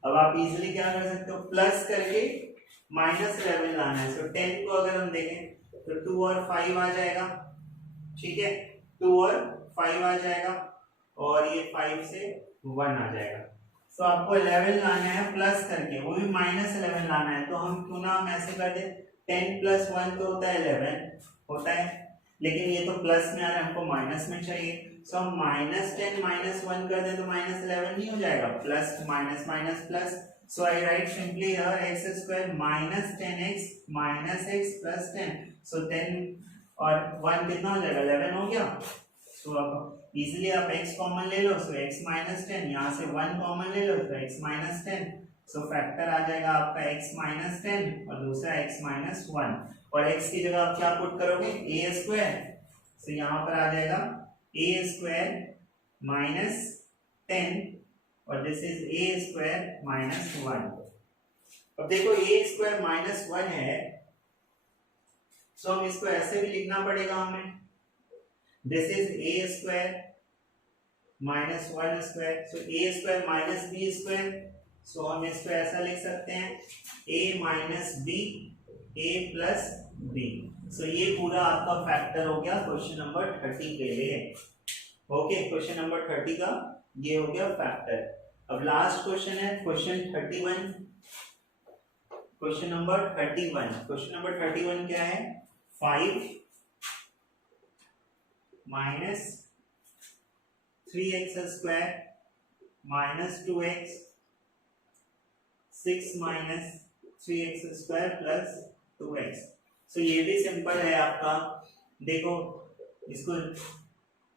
अब आप इजीली क्या कर सकते हो, प्लस करके -11 लाना है। तो 10 को अगर हम देखें तो 2 और 5 आ जाएगा, ठीक है, 2 और 5 आ जाएगा और ये 5 से 1 आ जाएगा। तो आपको 11 लाना है प्लस करके, वो भी -11 लाना है। तो हम क्यों ना हम ऐसे कर दे, 10 + 1 तो होता है 11 होता है, लेकिन ये तो प्लस में आ रहा है, हमको माइनस में चाहिए। सो हम -10 -1 कर दे तो -11 नहीं हो जाएगा, plus minus minus plus. So I right simply here x² -10x -x + 10। सो 10 और 1 कितना हो जाएगा, 11 हो गया। सो अब इजीली आप x कॉमन ले लो, सो x -10, यहाँ से 1 कॉमन ले लो तो x -10। सो फैक्टर आ जाएगा आपका x -10 और दूसरा x -1, और x की जगह आप क्या पुट करोगे, a²। सो यहाँ पर आ जाएगा a² -10 और दिस इज a² -1। अब देखो a² -1 है, सो हम इसको ऐसे भी लिखना पड़ेगा हमें, this is a² -1², so a² -b²। सो हम इसको ऐसा लिख सकते हैं a - b a + b। सो ये पूरा आपका फैक्टर हो गया क्वेश्चन नंबर 30 के लिए। ओके, क्वेश्चन नंबर 30 का ये हो गया फैक्टर। अब लास्ट क्वेश्चन है क्वेश्चन 31। क्वेश्चन नंबर 31 क्या है, 5 - 3x² -2x 6 - 3x² + 2x। सो ये भी सिंपल है आपका। देखो इसको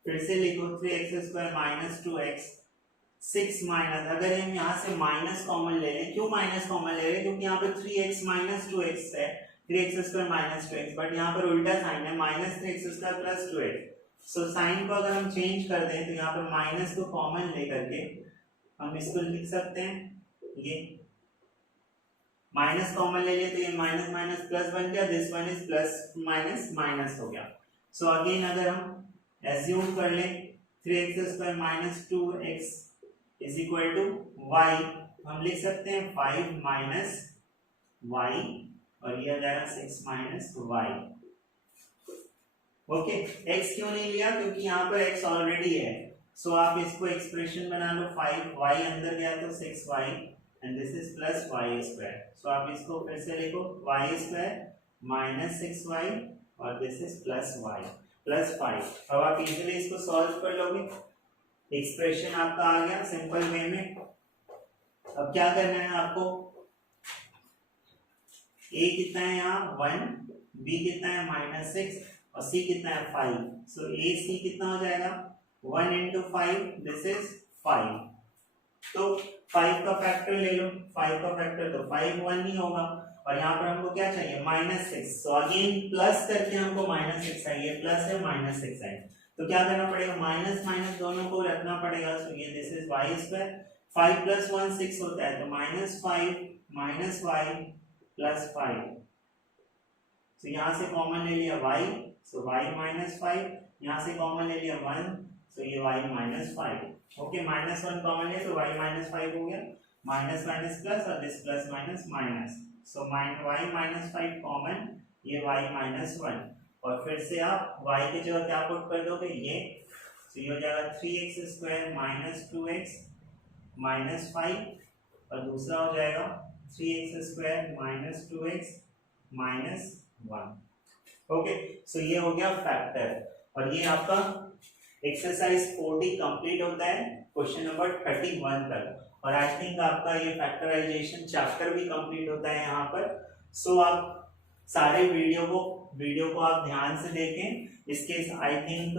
फिर से लिखो, 3x² - 2x 6 माइनस, अगर हम यहाँ से माइनस कॉमन ले लें, क्यों माइनस कॉमन ले रहे हैं, क्योंकि यहाँ पे 3x - 2x है, 3x² - 2x, बट यहाँ पर उल्टा साइन है, -3x² + 2x। सो साइन को अगर हम चेंज कर दें तो यहाँ पर माइनस को कॉमन लेकर के हम इसको लिख सकते हैं, ये माइनस कॉमन ले लिए तो ये माइनस माइनस प्लस बन गया, this one is plus minus minus हो गया। सो अगेन अगर हम एज्यूम कर लें 3x² - 2x = y, हम लिख सकते हैं 5 - y और ये आ जाएगा 6 - y। ओके, x क्यों नहीं लिया, क्योंकि यहाँ पर x ऑलरेडी है। सो आप इसको एक्सप्रेशन बना लो, 5y अंदर गया तो 6y and this is plus y²। so आप इसको फिर से लिखो, y² - 6y और this is plus y plus 5। अब आप इजीली इसको सॉल्व कर लोगे, एक्सप्रेशन आपका आ गया सिंपल वे में। अब क्या करना है आपको, a कितना है यहाँ 1, b कितना है -6 और c कितना है 5। सो a c कितना हो जाएगा, 1 × 5 दिस इज 5। तो 5 का फैक्टर ले लो, 5 का फैक्टर तो 5 1 ही होगा, और यहाँ पर हमको क्या चाहिए -6। सो अगेन प्लस करके हमको -6 चाहिए, प्लस है -6 है, तो क्या करना पड़ेगा, माइनस माइनस दोनों को रखना पड़ेगा। सो ये दिस इज y², 5 + 1 6 होता है, तो -5 - y + 5। तो यहाँ से कॉमन ले लिया y, सो y - 5, यहाँ से कॉमन ले लिया 1, सो ये y - 5। ओके, -1 कॉमन ले तो y - 5 हो गया, माइनस माइनस प्लस और this plus minus minus. So y - 5 common, ये y - 1, और फिर से आप y की जगह क्या पुट कर दोगे, ये। सो ये हो जाएगा 3x² - 2x -5 और दूसरा हो जाएगा 3x² - 2x -1। ओके, सो ये हो गया फैक्टर, और ये आपका एक्सरसाइज 40 कंप्लीट होता है क्वेश्चन नंबर 31 तक, और आई थिंक आपका ये फैक्टराइजेशन चैप्टर भी कंप्लीट होता है यहाँ पर। सो आप सारे वीडियो को आप ध्यान से देखें, इसके आई थिंक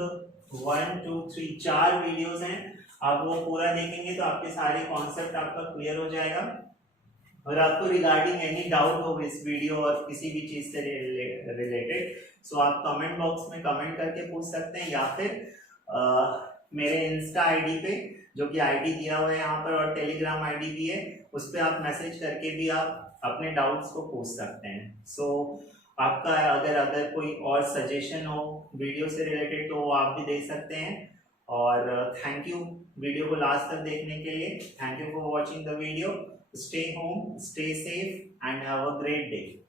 1 2 3 4 वीडियोस हैं, आप वो पूरा देखेंगे तो आपके सारे कॉन्सेप्ट आपका क्लियर हो जाएगा। और आपको रिगार्डिंग एनी डाउट हो इस वीडियो और किसी भी चीज से रिलेटेड, सो आप कमेंट बॉक्स में कमेंट करके पूछ सकते हैं, या फिर मेरे इंस्टा आईडी पे, जो कि आईडी दिया हुआ है यहाँ पर, और टेलीग्राम आईडी भी है, उस पर आप मैसेज करके भी आप अपने डाउट्स को पूछ सकते हैं। सो आपका अगर कोई और सजेशन हो वीडियो से रिलेटेड तो वो आप भी दे सकते हैं, और थैंक यू वीडियो को लास्ट तक देखने के लिए। Thank you for watching the video. Stay home, stay safe and have a great day.